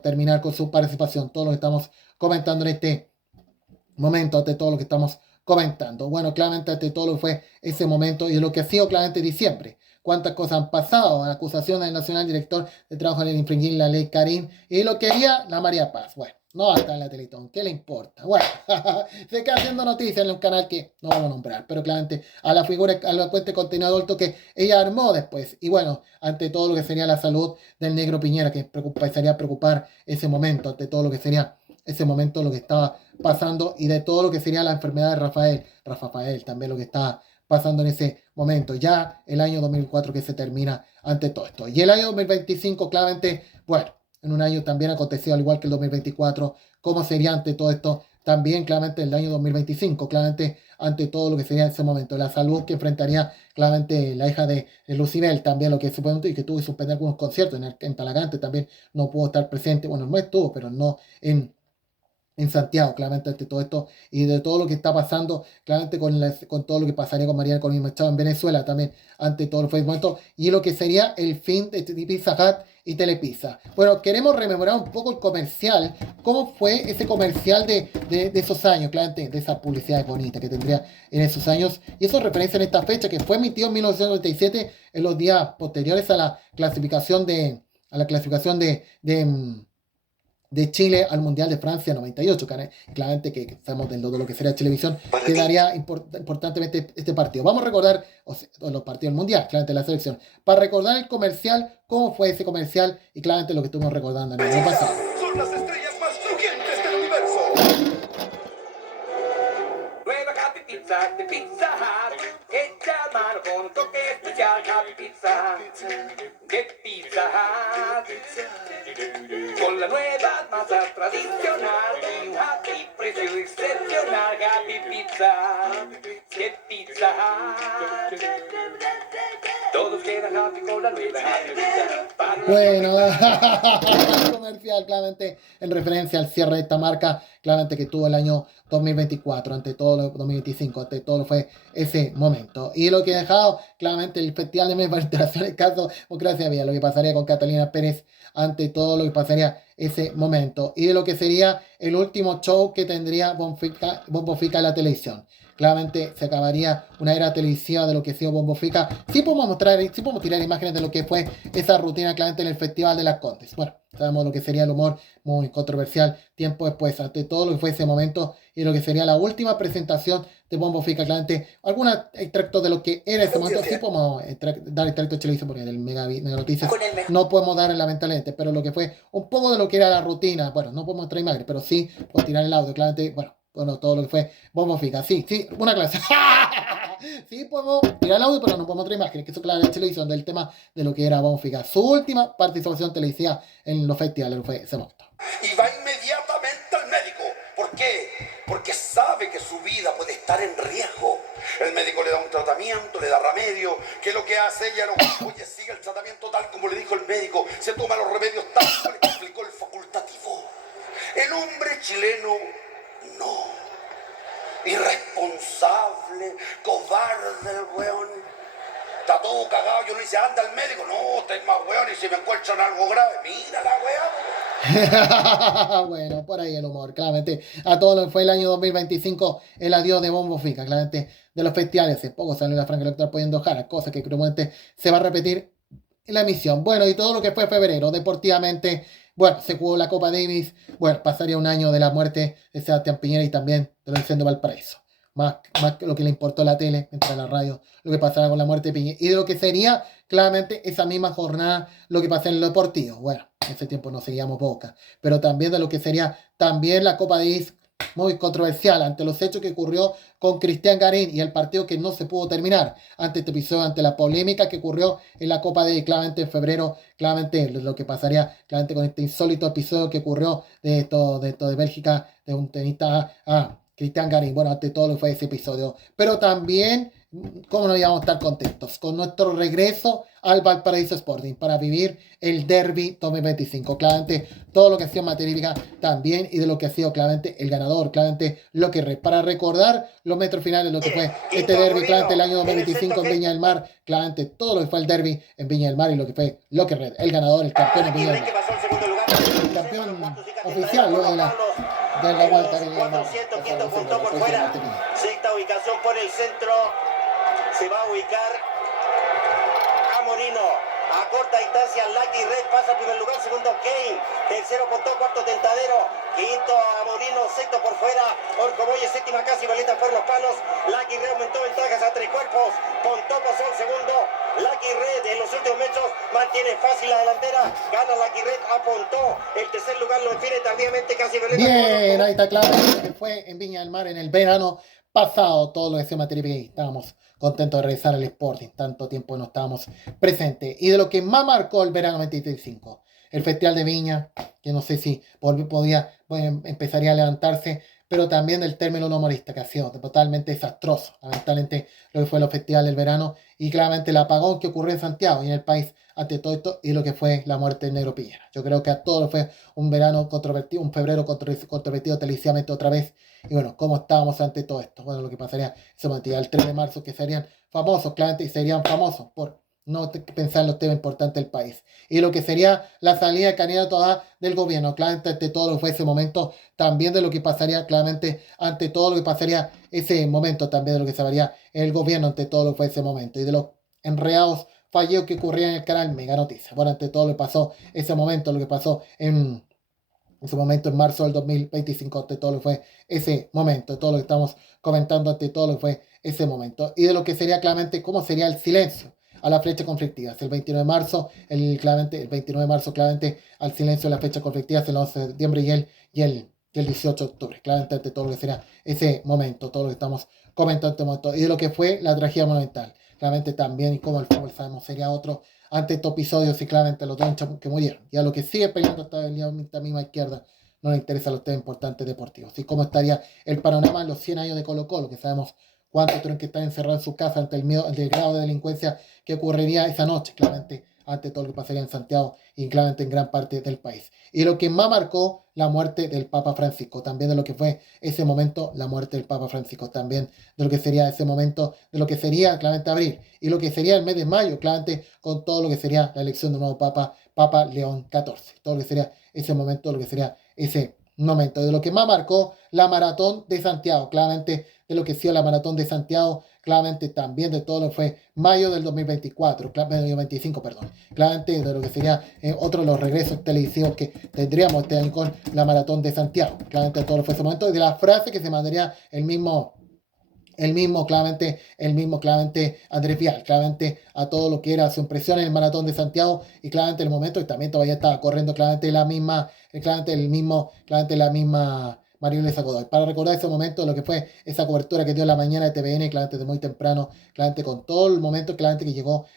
terminar con su participación. Todo lo que estamos comentando en este momento, ante todo lo que estamos comentando. Bueno, claramente ante todo lo que fue ese momento y de lo que ha sido claramente diciembre. Cuántas cosas han pasado, la acusación del Nacional Director de Trabajo en infringir la ley Karim y lo que quería la María Paz. Bueno, no va a estar en la Teletón, ¿qué le importa? Bueno, se queda haciendo noticias en un canal que no vamos a nombrar, pero claramente a la figura, a la cuenta de contenido adulto que ella armó después. Y bueno, ante todo lo que sería la salud del negro Piñera, que sería preocupar ese momento, ante todo lo que sería ese momento, lo que estaba pasando y de todo lo que sería la enfermedad de Rafael, también lo que estaba pasando en ese momento. Ya el año 2004 que se termina ante todo esto. Y el año 2025, claramente, bueno, en un año también aconteció, al igual que el 2024, cómo sería ante todo esto, también claramente el año 2025, claramente ante todo lo que sería en ese momento, la salud que enfrentaría claramente la hija de Lucibel, también lo que se puede y que tuvo que suspender algunos conciertos en Talagante, también no pudo estar presente, bueno, no estuvo, pero no en Santiago, claramente ante todo esto y de todo lo que está pasando, claramente con todo lo que pasaría con Mariana Colima Machado en Venezuela también, ante todo el momento, y lo que sería el fin de Pizza Hut y Telepizza. Bueno, queremos rememorar un poco el comercial, cómo fue ese comercial de esos años, claramente, de esa publicidad bonita que tendría en esos años, y eso referencia en esta fecha, que fue emitido en 1997, en los días posteriores a la clasificación de Chile al Mundial de Francia 98, claramente que sabemos de lo que será televisión, quedaría importantemente este partido. Vamos a recordar los partidos del Mundial, claramente la selección, para recordar el comercial, cómo fue ese comercial y claramente lo que estuvimos recordando en el año pasado. Son las estrellas más crujientes del universo. Nueva Happy Pizza de Pizza Hut, hecha a mano con un toque especial. Happy Pizza de Pizza Hut, con la nueva masa tradicional y un happy precio excepcional. Happy Pizza de Pizza Hut, todos quedan happy con la nueva Happy Pizza. Bueno, comercial claramente en referencia al cierre de esta marca, claramente que tuvo el año 2024, ante todo lo 2025, ante todo lo fue ese momento. Y lo que ha dejado claramente el Festival de Medios Interacción, el caso Democracia Vía, lo que pasaría con Catalina Pérez, ante todo lo que pasaría ese momento. Y de lo que sería el último show que tendría Bombo Fica en la televisión. Claramente se acabaría una era televisiva de lo que ha sido Bombo Fica. Sí podemos tirar imágenes de lo que fue esa rutina claramente en el Festival de las Condes. Bueno, sabemos lo que sería el humor muy controversial tiempo después, ante todo lo que fue ese momento y lo que sería la última presentación de Bombo Fica, claramente algunos extractos de lo que era ese momento. Sí podemos dar extractos de televisión porque del Mega Noticias no podemos dar lamentablemente, pero lo que fue un poco de lo que era la rutina, bueno, no podemos traer imágenes, pero sí podemos tirar el audio, claramente, bueno, todo lo que fue Bombo Fica, sí, una clase. Sí podemos tirar el audio, pero no podemos traer imágenes, que eso claro en televisión del tema de lo que era Bombo Fica. Su última participación televisiva en los festivales fue ese momento. Y va inmediatamente al médico. ¿Por qué? Porque sabe que su vida puede estar en riesgo. El médico le da un tratamiento, le da remedio. ¿Qué es lo que hace ella? No, oye, sigue el tratamiento tal como le dijo el médico. Se toma los remedios tal como le explicó el facultativo. El hombre chileno, no. Irresponsable, cobarde el weón. Está todo cagado, yo no dice, anda al médico. No, está más weón y si me encuentran algo grave, mira la weá. Bueno, por ahí el humor, claramente. A todo lo que fue el año 2025, el adiós de Bombo Fica, claramente de los festivales. En poco salió la franca electoral pudiendo Jara, cosa que probablemente se va a repetir en la emisión. Bueno, y todo lo que fue febrero, deportivamente, bueno, se jugó la Copa Davis. Bueno, pasaría un año de la muerte de Sebastián Piñera y también de los incendios de Valparaíso. Más que lo que le importó la tele, mientras la radio, lo que pasará con la muerte de Piñera. Y de lo que sería, claramente, esa misma jornada, lo que pasa en lo deportivo. Bueno, en ese tiempo no seguíamos Boca. Pero también de lo que sería también la Copa Davis, muy controversial, ante los hechos que ocurrió con Cristian Garín y el partido que no se pudo terminar. Ante este episodio, ante la polémica que ocurrió en la Copa Davis, claramente en febrero, claramente lo que pasaría, claramente con este insólito episodio que ocurrió de esto de Bélgica, de un tenista Cristian Garín. Bueno, ante todo lo que fue ese episodio. Pero también, ¿cómo no íbamos a estar contentos? Con nuestro regreso al Valparaíso Sporting para vivir el Derby 2025. Claramente, todo lo que ha sido materia también y de lo que ha sido claramente el ganador. Claramente, lo que para recordar los metros finales, lo que fue este Derby, claramente el año 2025 en Viña del Mar. Claramente, todo lo que fue el Derby en Viña del Mar y lo que fue lo que el ganador, el campeón en Viña del Mar. El campeón oficial, luego de la vuelta de Viña del Mar. Quinto punto por fuera. Sexta ubicación por el centro. Se va a ubicar a Morino. A corta distancia, Lucky Red pasa a primer lugar. Segundo, Kane. Tercero, Pontó. Cuarto, Tentadero. Quinto, a Morino. Sexto por fuera. Orcoboye, séptima casi. Boleta por los palos. Lucky Red aumentó ventajas a tres cuerpos. Pontó pasó el segundo. Lucky Red en los últimos metros mantiene fácil la delantera. Gana Lucky Red a Pontó. El tercer lugar lo define tardíamente casi. Bien, ahí está claro que fue en Viña del Mar en el verano pasado. Todo lo de ese material que estábamos contentos de regresar al Sporting. Tanto tiempo no estábamos presentes. Y de lo que más marcó el verano 2025, el Festival de Viña, que no sé si empezaría a levantarse, pero también del término humorista, que ha sido totalmente desastroso, lamentablemente, lo que fue los festivales del verano, y claramente el apagón que ocurrió en Santiago y en el país ante todo esto, y lo que fue la muerte del Negro Piñera. Yo creo que a todos fue un verano controvertido, un febrero controvertido televisivamente otra vez, y bueno, ¿cómo estábamos ante todo esto? Bueno, lo que pasaría ese momento, el 3 de marzo, que serían famosos, claramente, y serían famosos por no pensar en los temas importantes del país. Y lo que sería la salida de candidato del gobierno, claramente ante todo lo que fue ese momento, también de lo que pasaría, claramente ante todo lo que pasaría ese momento, también de lo que sabría el gobierno ante todo lo que fue ese momento, y de los enredados fallidos que ocurrían en el canal Mega Noticias. Bueno, ante todo lo que pasó ese momento, lo que pasó en su momento en marzo del 2025, ante todo lo que fue ese momento, todo lo que estamos comentando ante todo lo que fue ese momento, y de lo que sería claramente cómo sería el silencio a la fecha conflictiva. El 29 de marzo, el 29 de marzo, claramente, al silencio de la fecha conflictiva, el 11 de septiembre y el 18 de octubre. Claramente, ante todo lo que sería ese momento, todo lo que estamos comentando en este momento, y de lo que fue la tragedia monumental. Claramente también, y como el fútbol sabemos, sería otro ante estos episodios, y claramente los dos hinchas que murieron. Y a lo que sigue peleando hasta esta misma izquierda, no le interesan los temas importantes deportivos. Y cómo estaría el panorama en los 100 años de Colo-Colo, que sabemos cuántos tienen que estar encerrados en su casa ante el miedo, ante el grado de delincuencia que ocurriría esa noche, claramente, ante todo lo que pasaría en Santiago y claramente en gran parte del país. Y lo que más marcó la muerte del Papa Francisco, también de lo que fue ese momento, la muerte del Papa Francisco, también de lo que sería ese momento, de lo que sería claramente abril, y lo que sería el mes de mayo, claramente con todo lo que sería la elección de un nuevo Papa, Papa León XIV, todo lo que sería ese momento, lo que sería ese momento, de lo que más marcó la maratón de Santiago, claramente de lo que ha sido la maratón de Santiago, claramente también de todo lo que fue mayo del 2024, 2025, perdón, claramente de lo que sería otro de los regresos televisivos que tendríamos este año con la maratón de Santiago, claramente de todo lo que fue ese momento, y de la frase que se mandaría el mismo claramente Andrés Vial, claramente a todo lo que era su impresión en el maratón de Santiago, y claramente el momento, y también todavía estaba corriendo claramente la misma Mariole Sacodoy. Para recordar ese momento de lo que fue esa cobertura que dio en la mañana de TVN, claramente de muy temprano, claramente con todo el momento, claramente que llegó,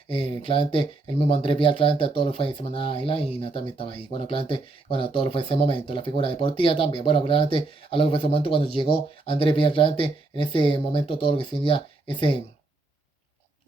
claramente el mismo Andrés Vial, claramente a todo lo que fue Semana Ilaina también estaba ahí. Bueno, claramente, bueno, todo lo que fue ese momento, la figura deportiva también. Bueno, claramente a lo que fue ese momento cuando llegó Andrés Vial, claramente en ese momento todo lo que sería ese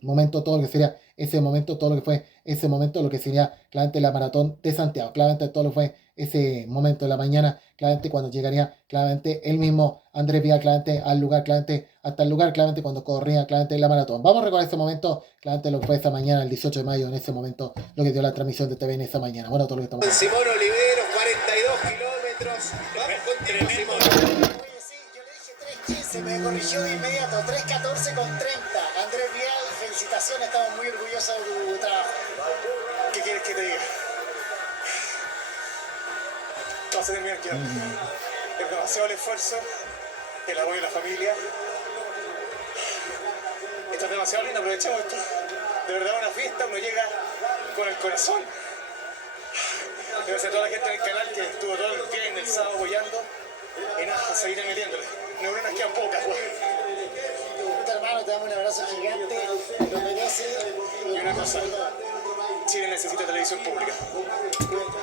momento, todo lo que sería ese momento, todo lo que fue ese momento, lo que sería claramente la maratón de Santiago, claramente todo lo que fue ese momento de la mañana, claramente cuando llegaría claramente el mismo Andrés Vial, claramente al lugar, claramente hasta el lugar, claramente cuando corría claramente la maratón. Vamos a recordar ese momento, claramente lo que fue esa mañana, el 18 de mayo, en ese momento, lo que dio la transmisión de TVN esa mañana. Bueno, todo lo que estamos... Simón Oliveros, 42 kilómetros. Vamos contigo, Simón. Se me corrigió de inmediato, 3:14 con 30. Andrés Vial, felicitaciones, estamos muy orgullosos de tu trabajo. ¿Qué quieres que te diga? Vamos a terminar quedando. Es demasiado el esfuerzo, el apoyo de la familia. Esto es demasiado lindo, aprovechemos esto. De verdad una fiesta, uno llega con el corazón. Gracias a toda la gente en el canal que estuvo todo el día en el sábado apoyando. Y nada, a seguir metiéndole. Neuronas quedan pocas, güey. Hermano, te damos un abrazo gigante, lo mereces. Y una cosa, Chile necesita televisión pública.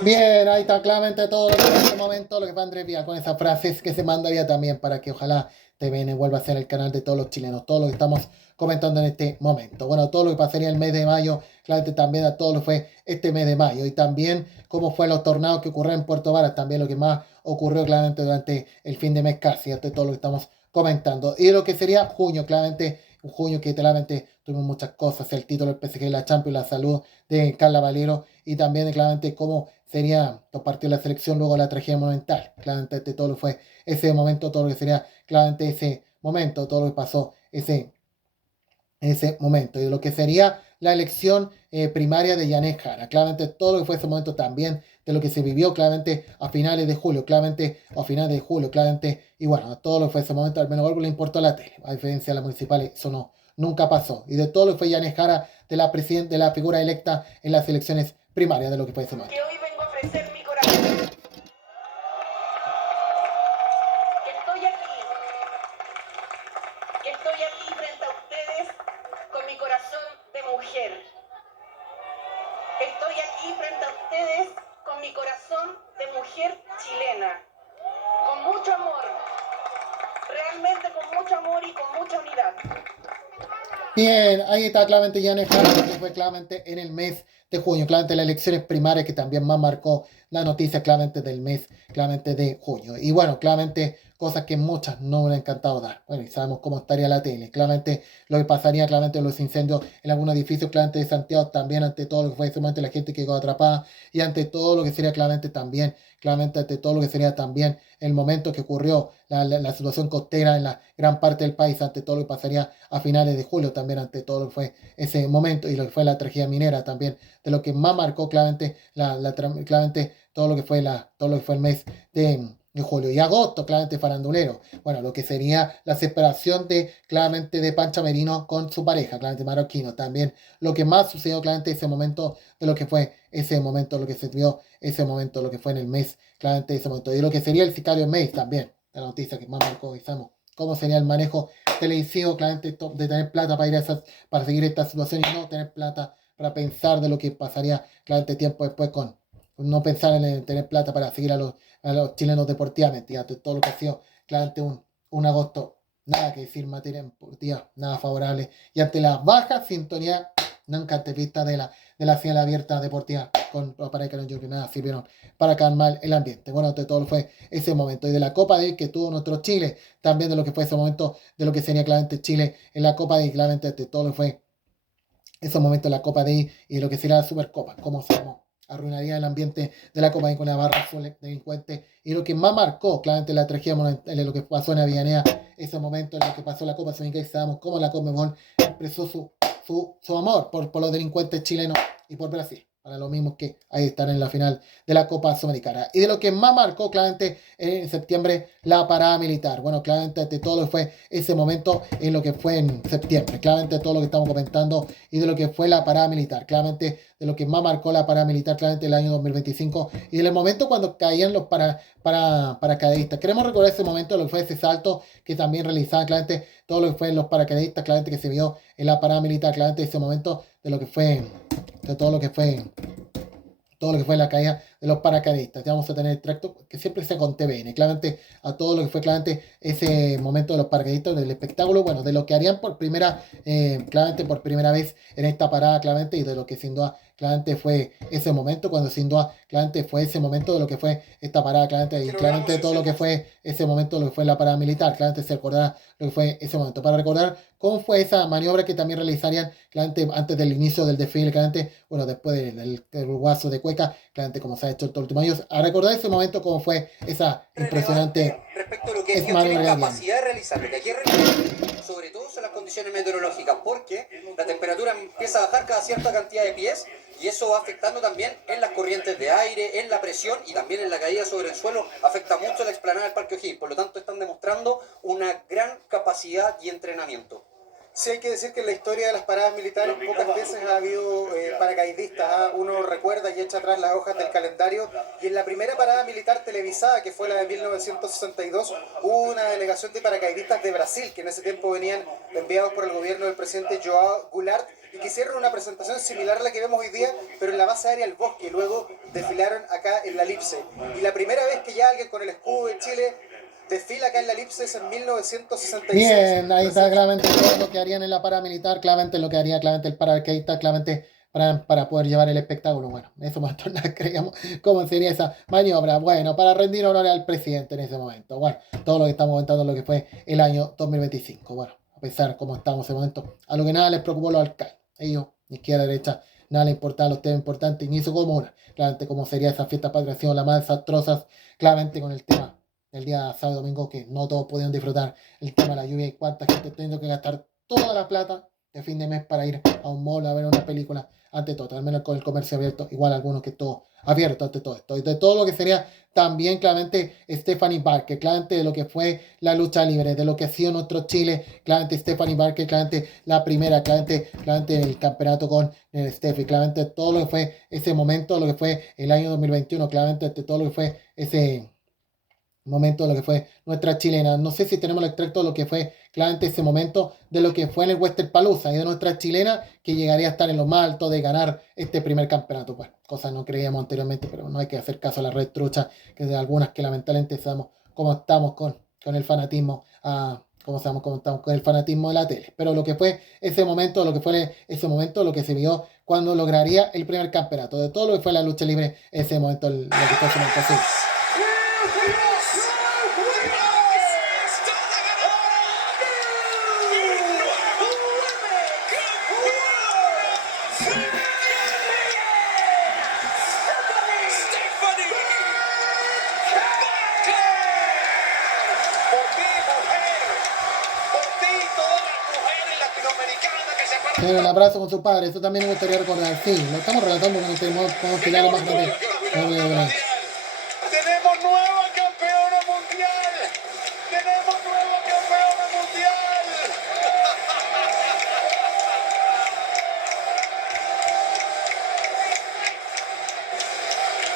Bien, ahí está claramente todo lo que en este momento, lo que va Andrés Vial con esas frases que se mandaría también para que ojalá TVN vuelva a ser el canal de todos los chilenos, todo lo que estamos comentando en este momento. Bueno, todo lo que pasaría el mes de mayo, claramente también a todo lo que fue este mes de mayo y también cómo fue los tornados que ocurrieron en Puerto Varas, también lo que más ocurrió claramente durante el fin de mes casi, hasta todo lo que estamos comentando. Y lo que sería junio, claramente, un junio que claramente tuvimos muchas cosas, el título del PSG, la Champions, la salud de Carla Valero y también claramente cómo sería los partidos de la selección, luego la tragedia monumental. Claramente todo lo que fue ese momento, todo lo que sería claramente ese momento, todo lo que pasó ese momento. Y de lo que sería la elección primaria de Yanez Jara. Claramente todo lo que fue ese momento también de lo que se vivió claramente a finales de julio, claramente, o a finales de julio, claramente, y bueno, todo lo que fue ese momento, al menos algo le importó a la tele, a diferencia de las municipales, eso no, nunca pasó. Y de todo lo que fue Yanez Jara, de la figura electa en las elecciones primarias, de lo que fue ese momento. Que hoy vengo a ofrecer mi corazón. Que estoy aquí frente a ustedes con mi corazón de mujer. Estoy aquí frente a ustedes con mi corazón de mujer chilena. Con mucho amor. Realmente con mucho amor y con mucha unidad. Bien, ahí está claramente Yanez Jara, que fue claramente en el mes de junio, claramente las elecciones primarias que también más marcó la noticia claramente del mes, claramente de junio. Y bueno, claramente cosas que muchas no me han encantado dar. Bueno, y sabemos cómo estaría la tele. Claramente lo que pasaría, claramente los incendios en algunos edificios, claramente de Santiago, también ante todo lo que fue ese momento la gente que quedó atrapada y ante todo lo que sería claramente también, claramente ante todo lo que sería también el momento que ocurrió la situación costera en la gran parte del país, ante todo lo que pasaría a finales de julio, también ante todo lo que fue ese momento y lo que fue la tragedia minera también, de lo que más marcó claramente, claramente todo lo que fue el mes de julio y agosto, claramente farandulero. Bueno, lo que sería la separación claramente de Pancha Merino con su pareja, claramente marroquino. También lo que más sucedió claramente ese momento, de lo que fue ese momento, lo que se vio ese momento, lo que fue en el mes, claramente ese momento. Y lo que sería el sicario mes también, la noticia que más marcó y sabemos cómo sería el manejo televisivo, claramente de tener plata para seguir esta situación y no tener plata para pensar de lo que pasaría claramente tiempo después con no pensar en tener plata para seguir a los chilenos deportivamente, y ante todo lo que ha sido claramente un agosto, nada que decir, materia deportiva, nada favorable, y ante la baja sintonía nunca antevista de la señal abierta deportiva para que no nada sirvieron para calmar el ambiente. Bueno, ante todo fue ese momento, y de la Copa de que tuvo nuestro Chile, también de lo que fue ese momento, de lo que sería claramente Chile en la Copa de claramente ante todo fue ese momento de la Copa de y lo que sería la Supercopa, como se llamó. Arruinaría el ambiente de la Copa con la barra azul delincuente, y lo que más marcó claramente la tragedia en lo que pasó en Avellaneda, ese momento en lo que pasó la Copa Sudamericana, sabemos cómo la Conmebol expresó su amor por los delincuentes chilenos y por Brasil, para lo mismo que ahí están en la final de la Copa Sudamericana. Y de lo que más marcó claramente en septiembre, la parada militar. Bueno, claramente de todo lo que fue ese momento en lo que fue en septiembre, claramente todo lo que estamos comentando y de lo que fue la parada militar, claramente de lo que más marcó la paramilitar claramente el año 2025 y en el momento cuando caían los paracaidistas. Queremos recordar ese momento de lo que fue ese salto que también realizaban claramente todo lo que fue los paracaidistas claramente que se vio en la paramilitar, claramente ese momento de lo que fue, de todo lo que fue la caída de los paracaidistas. Ya vamos a tener el tracto que siempre se con TVN, claramente a todo lo que fue claramente ese momento de los paracaidistas, del espectáculo, bueno, de lo que harían claramente por primera vez en esta parada, claramente, y de lo que sin duda claramente fue ese momento, cuando sin duda claramente fue ese momento de lo que fue esta parada, claramente, y claramente todo lo que fue ese momento, lo que fue la parada militar, claramente se recordará lo que fue ese momento, para recordar cómo fue esa maniobra que también realizarían claramente antes del inicio del desfile, claramente, bueno, después del guaso de Cueca, claramente como se ha hecho estos últimos años, a recordar ese momento cómo fue esa impresionante respecto a lo que ellos tienen capacidad de realizar. Lo que aquí es sobre todo son las condiciones meteorológicas, porque la temperatura empieza a bajar cada cierta cantidad de pies y eso va afectando también en las corrientes de aire, en la presión y también en la caída sobre el suelo. Afecta mucho la explanada del Parque O'Higgins, por lo tanto están demostrando una gran capacidad y entrenamiento. Sí, hay que decir que en la historia de las paradas militares pocas veces ha habido paracaidistas. Uno recuerda y echa atrás las hojas del calendario. Y en la primera parada militar televisada, que fue la de 1962, hubo una delegación de paracaidistas de Brasil, que en ese tiempo venían enviados por el gobierno del presidente João Goulart, y que hicieron una presentación similar a la que vemos hoy día, pero en la base aérea El Bosque, y luego desfilaron acá en la Elipse. Y la primera vez que ya alguien con el escudo de Chile desfila acá en la Elipse es en 1966. Bien, ahí está claramente todo lo que harían en la paramilitar, claramente lo que haría claramente el paracaidista, claramente para poder llevar el espectáculo. Bueno, en ese momento no creíamos cómo sería esa maniobra. Bueno, para rendir honor al presidente en ese momento. Bueno, todo lo que estamos comentando lo que fue el año 2025. Bueno, a pesar de cómo estamos en ese momento, a lo que nada les preocupó los alcaldes. Ellos, ni izquierda, derecha, nada les importaba los temas importantes, ni su comuna. Claramente cómo sería esa fiesta patriación, las más desastrosas, claramente con el tema el día sábado y domingo, que no todos pudieron disfrutar el tema de la lluvia y cuánta gente teniendo que gastar toda la plata de fin de mes para ir a un mall a ver una película, ante todo, al menos con el comercio abierto, igual algunos que todo abierto ante todo esto, y de todo lo que sería también claramente Stephanie Barker, claramente de lo que fue la lucha libre, de lo que ha sido nuestro Chile, claramente Stephanie Barker, claramente la primera, claramente el campeonato con Steffi, claramente todo lo que fue ese momento, lo que fue el año 2021, claramente todo lo que fue ese momento de lo que fue nuestra chilena. No sé si tenemos el extracto de lo que fue claramente ese momento de lo que fue en el Western Palooza y de nuestra chilena que llegaría a estar en lo más alto de ganar este primer campeonato. Bueno, cosas no creíamos anteriormente, pero no hay que hacer caso a la red trucha, que de algunas que lamentablemente sabemos cómo estamos con el fanatismo, cómo estamos con el fanatismo de la tele. Pero lo que fue ese momento, lo que se vio cuando lograría el primer campeonato, de todo lo que fue la lucha libre, ese momento, lo que fue ese momento así. Pero el abrazo con su padre, eso también me gustaría recordar. Sí, lo estamos relatando porque no tenemos cómo explicarlo más grande. ¡Tenemos nueva campeona mundial! ¡Tenemos nueva campeona mundial!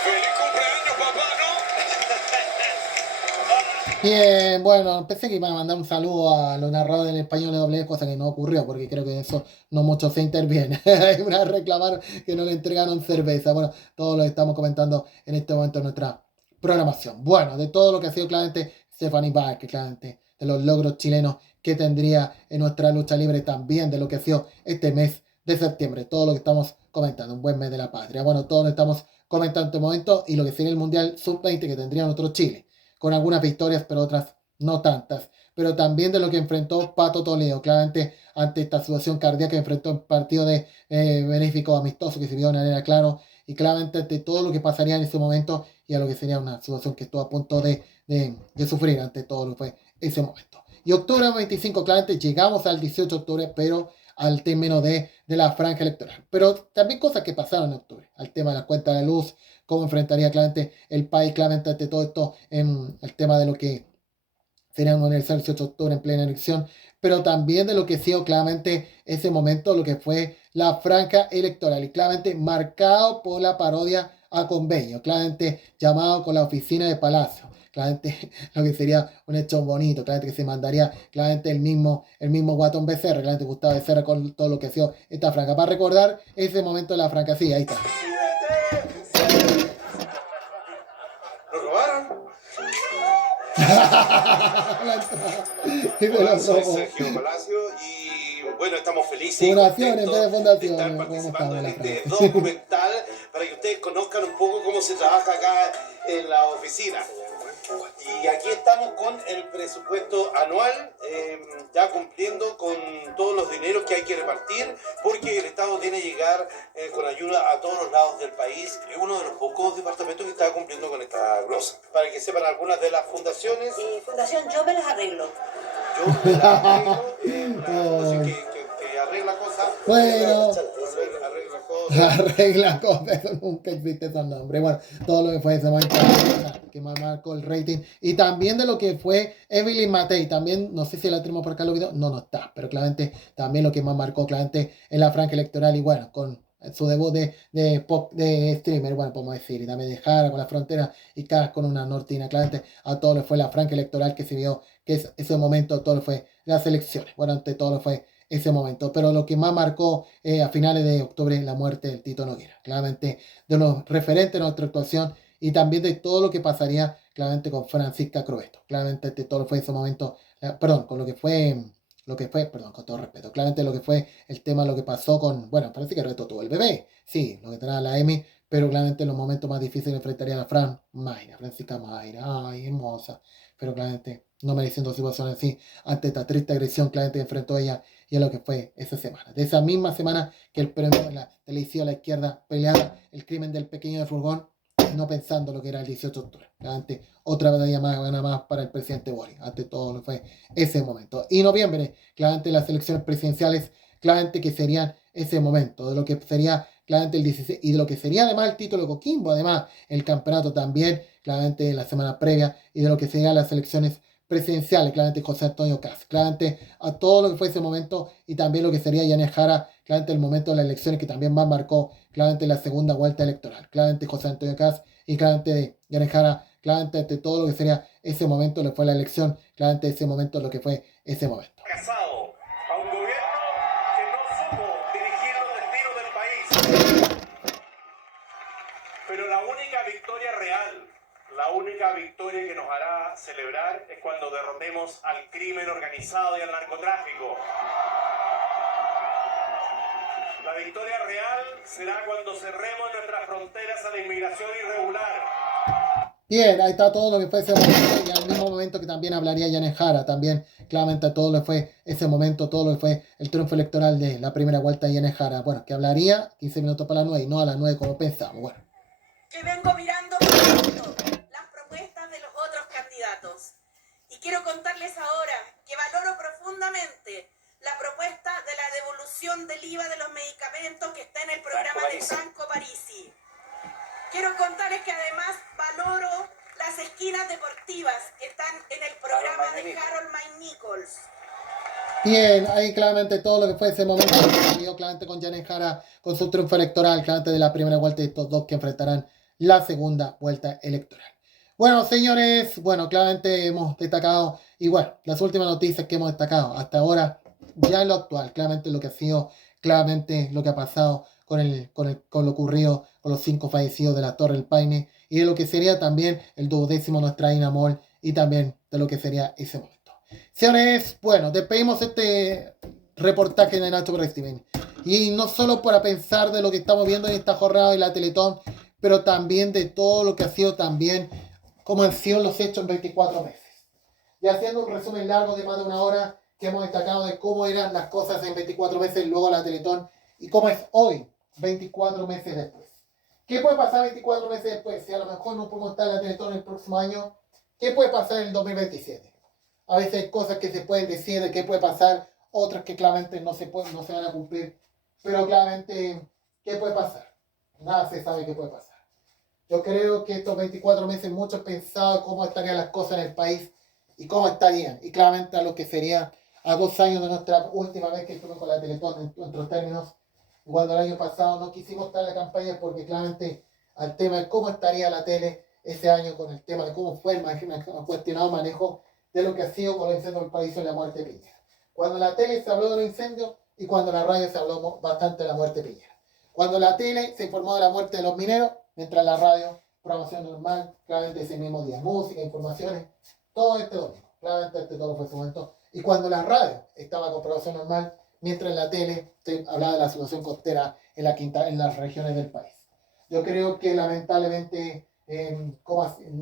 ¡Feliz cumpleaños, papá, ¿no? Bien, bueno, pensé que iba a mandar un saludo a los narradores en español de doble, cosa que no ocurrió, porque creo que eso no mucho se interviene. Hay una reclamar que no le entregaron cerveza. Bueno, todo lo que estamos comentando en este momento en nuestra programación. Bueno, de todo lo que ha sido claramente Stephanie Barker, claramente de los logros chilenos que tendría en nuestra lucha libre, también de lo que ha sido este mes de septiembre, todo lo que estamos comentando, un buen mes de la patria. Bueno, todo lo que estamos comentando en este momento y lo que sería el Mundial Sub-20 que tendría nuestro Chile, con algunas victorias, pero otras no tantas. Pero también de lo que enfrentó Pato Toledo, claramente ante esta situación cardíaca que enfrentó en partido de benéfico amistoso que se vio de manera clara, y claramente ante todo lo que pasaría en ese momento y a lo que sería una situación que estuvo a punto de sufrir ante todo lo que fue ese momento. Y octubre 25, claramente llegamos al 18 de octubre, pero al término de la franja electoral. Pero también cosas que pasaron en octubre, al tema de la cuenta de luz, cómo enfrentaría claramente el país claramente ante todo esto, en el tema de lo que sería un aniversario del 18 de octubre en plena elección, pero también de lo que ha sido claramente ese momento, lo que fue la franja electoral, y claramente marcado por la parodia a convenio, claramente llamado con la oficina de Palacio, claramente lo que sería un hecho bonito, claramente que se mandaría claramente el mismo Guatón Becerra, claramente Gustavo Becerra con todo lo que ha sido esta franja, para recordar ese momento de la franja, sí, ahí está. ¿Nos robaron? Hola, soy Sergio Palacio y bueno, estamos felices Fundación en vez de fundación, estar participando en este documental para que ustedes conozcan un poco cómo se trabaja acá en la oficina. Y aquí estamos con el presupuesto anual, ya cumpliendo con todos los dineros que hay que repartir, porque el Estado tiene que llegar con ayuda a todos los lados del país. Es uno de los pocos departamentos que está cumpliendo con esta glosa. Para que sepan algunas de las fundaciones. Fundación Yo Me Las Arreglo. Yo Me Las Arreglo, una fundación que arregla cosas. Bueno. Arregla cosas. Arregla cosas, eso nunca existe ese nombre. Bueno, todo lo que fue ese momento que más marcó el rating. Y también de lo que fue Evelyn Matei. También, no sé si la tenemos por acá en los videos. No está. Pero claramente también lo que más marcó claramente en la franja electoral. Y bueno, con su debut de streamer, bueno, podemos decir. Y también de Jara con la frontera y Cas con una nortina. Claramente a todo le fue la franja electoral que se vio. Que es ese momento, todo le fue las elecciones. Bueno, ante todo le fue ese momento, pero lo que más marcó a finales de octubre la muerte del Tito Noguera, claramente de unos referentes de nuestra actuación y también de todo lo que pasaría claramente con Francisca Croesto, claramente de todo lo fue ese momento, perdón, con perdón, con todo respeto, claramente lo que fue el tema, lo que pasó con, bueno, parece que Croesto tuvo el bebé, sí, lo que tenía la Emi, pero claramente en los momentos más difíciles enfrentarían a Francisca Mayra, ay, hermosa, pero claramente no mereciendo situaciones así, ante esta triste agresión claramente enfrentó ella y a lo que fue esa semana. De esa misma semana que el premio de la televisión a la izquierda peleaba el crimen del pequeño de furgón, no pensando lo que era el 18 de octubre. Claramente otra batalla más para el presidente Boric. Ante todo lo fue ese momento. Y noviembre, claramente las elecciones presidenciales, claramente que serían ese momento, de lo que sería claramente el 16, y de lo que sería además el título de Coquimbo, además el campeonato también, claramente en la semana previa, y de lo que serían las elecciones presidenciales, claramente José Antonio Caz, claramente a todo lo que fue ese momento y también lo que sería Yanez Jara, claramente el momento de las elecciones que también más marcó claramente la segunda vuelta electoral, claramente José Antonio Caz y claramente de Yanez Jara, claramente ante todo lo que sería ese momento, lo que fue la elección, claramente ese momento, lo que fue ese momento. Casado a un gobierno que no supo dirigir los destinos del país. Pero la única victoria real, la única victoria que nos hará celebrar es cuando derrotemos al crimen organizado y al narcotráfico. La victoria real será cuando cerremos nuestras fronteras a la inmigración irregular. Bien, ahí está todo lo que fue ese momento y al mismo momento que también hablaría Yanez Jara, también claramente todo lo que fue ese momento, todo lo que fue el triunfo electoral de la primera vuelta de Yanez Jara. Bueno, que hablaría 15 minutos para las 9 y no a las 9 como pensamos. Bueno. Que vengo mirando las propuestas de los otros candidatos. Y quiero contarles ahora que valoro profundamente la propuesta de la devolución del IVA de los medicamentos que está en el programa de Franco Parisi. Quiero contarles que además valoro las esquinas deportivas que están en el programa de Harold Mike Nichols. Bien, ahí claramente todo lo que fue ese momento que vio claramente con Yanez Jara, con su triunfo electoral, claramente de la primera vuelta de estos dos que enfrentarán la segunda vuelta electoral. Bueno, señores, bueno, claramente hemos destacado, y bueno, las últimas noticias que hemos destacado hasta ahora, ya en lo actual, claramente lo que ha sido, claramente lo que ha pasado con lo ocurrido con los 5 fallecidos de la Torre del Paine, y de lo que sería también el 12º nuestra Inamol, y también de lo que sería ese momento. Señores, bueno, despedimos este reportaje de Nacho Steven. Y no solo para pensar de lo que estamos viendo en esta jornada de la Teletón, pero también de todo lo que ha sido también, como han sido los hechos en 24 meses. Y haciendo un resumen largo de más de una hora, que hemos destacado de cómo eran las cosas en 24 meses luego la Teletón, y cómo es hoy, 24 meses después. ¿Qué puede pasar 24 meses después? Si a lo mejor no podemos estar en la Teletón el próximo año, ¿qué puede pasar en el 2027? A veces hay cosas que se pueden decir de qué puede pasar, otras que claramente no se van a cumplir. Pero claramente, ¿qué puede pasar? Nada se sabe qué puede pasar. Yo creo que estos 24 meses muchos pensaban cómo estarían las cosas en el país y cómo estarían. Y claramente a lo que sería a 2 años de nuestra última vez que estuvimos con la Teletón en nuestros términos, cuando el año pasado no quisimos estar en la campaña porque claramente al tema de cómo estaría la tele ese año con el tema de cómo fue el cuestionado manejo de lo que ha sido con los incendios del país y la muerte de Piñera. Cuando la tele se habló de los incendios y cuando la radio se habló bastante de la muerte de Piñera. Cuando la tele se informó de la muerte de los mineros, mientras la radio, programación normal, claramente ese mismo día, música, informaciones, todo este domingo, claramente este todo fue su momento. Y cuando la radio estaba con programación normal, mientras la tele se hablaba de la situación costera en las regiones del país. Yo creo que lamentablemente en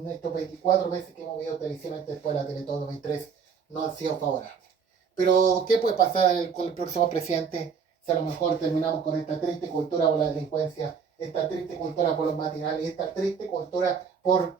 estos 24 meses que hemos vivido televisivamente después de la Teletón 2003 no han sido favorables. Pero, ¿qué puede pasar con el próximo presidente si a lo mejor terminamos con esta triste cultura por la delincuencia, esta triste cultura por los matinales, esta triste cultura por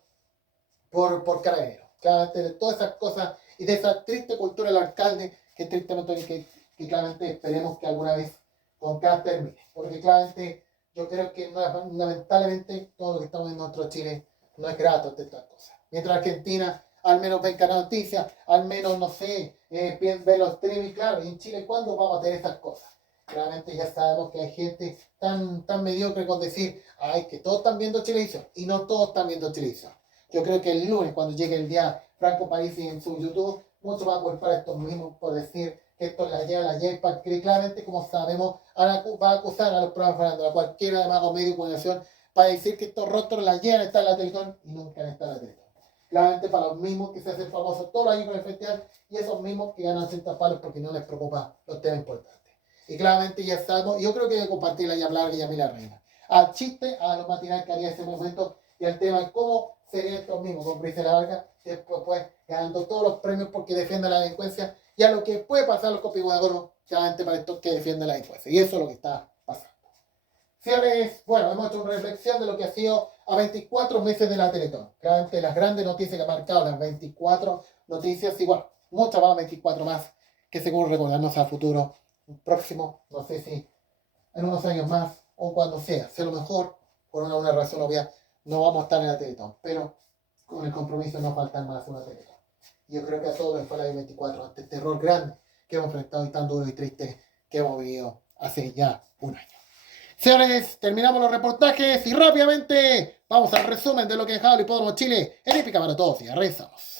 Carabineros? Claramente, todas esas cosas y de esa triste cultura del alcalde que tristemente que claramente esperemos que alguna vez con cada termine. Porque claramente yo creo que lamentablemente todo lo que estamos en nuestro Chile no es grato de estas cosas. Mientras Argentina al menos ven cada noticia, al menos, no sé, ve los streaming, claro, y en Chile, ¿cuándo vamos a tener esas cosas? Claramente ya sabemos que hay gente tan mediocre con decir, ay, que todos están viendo televisión, y no todos están viendo televisión. Yo creo que el lunes, cuando llegue el día Franco Parisi en su YouTube, muchos van a culpar a estos mismos por decir que esto es la YEPA, que claramente, como sabemos, ahora va a acusar a los programas de a cualquiera de más medio de comunicación para decir que estos rostros la llegan están en la Teletón y nunca han estado en la Teletón. Claramente para los mismos que se hacen famosos todos los años con el festival y esos mismos que ganan 100 palos porque no les preocupa los temas importantes. Y claramente ya sabemos, yo creo que hay que compartirla y hablar de Yamila Reina. Al chiste, a los matinales que haría ese momento y al tema de cómo serían estos mismos con Brisela Vargas, después pues ganando todos los premios porque defienden la delincuencia y a lo que puede pasar los copigos de oro, claramente para estos que defienden la delincuencia. Y eso es lo que está pasando. Cierres, bueno, hemos hecho una reflexión de lo que ha sido a 24 meses de la Teletón. Claramente las grandes noticias que han marcado las 24 noticias, igual, muchas más, 24 más, que seguro recordarnos a futuro próximo, no sé si en unos años más o cuando sea. Si a lo mejor, por una razón obvia, no vamos a estar en la Teletón, pero con el compromiso no falta más una Teletón. Y yo creo que a todos les fue la 24 ante el terror grande que hemos enfrentado y tan duro y triste que hemos vivido hace ya un año. Señores, terminamos los reportajes y rápidamente vamos al resumen de lo que dejaba el Hipódromo Chile en Hípica para Todos y regresamos.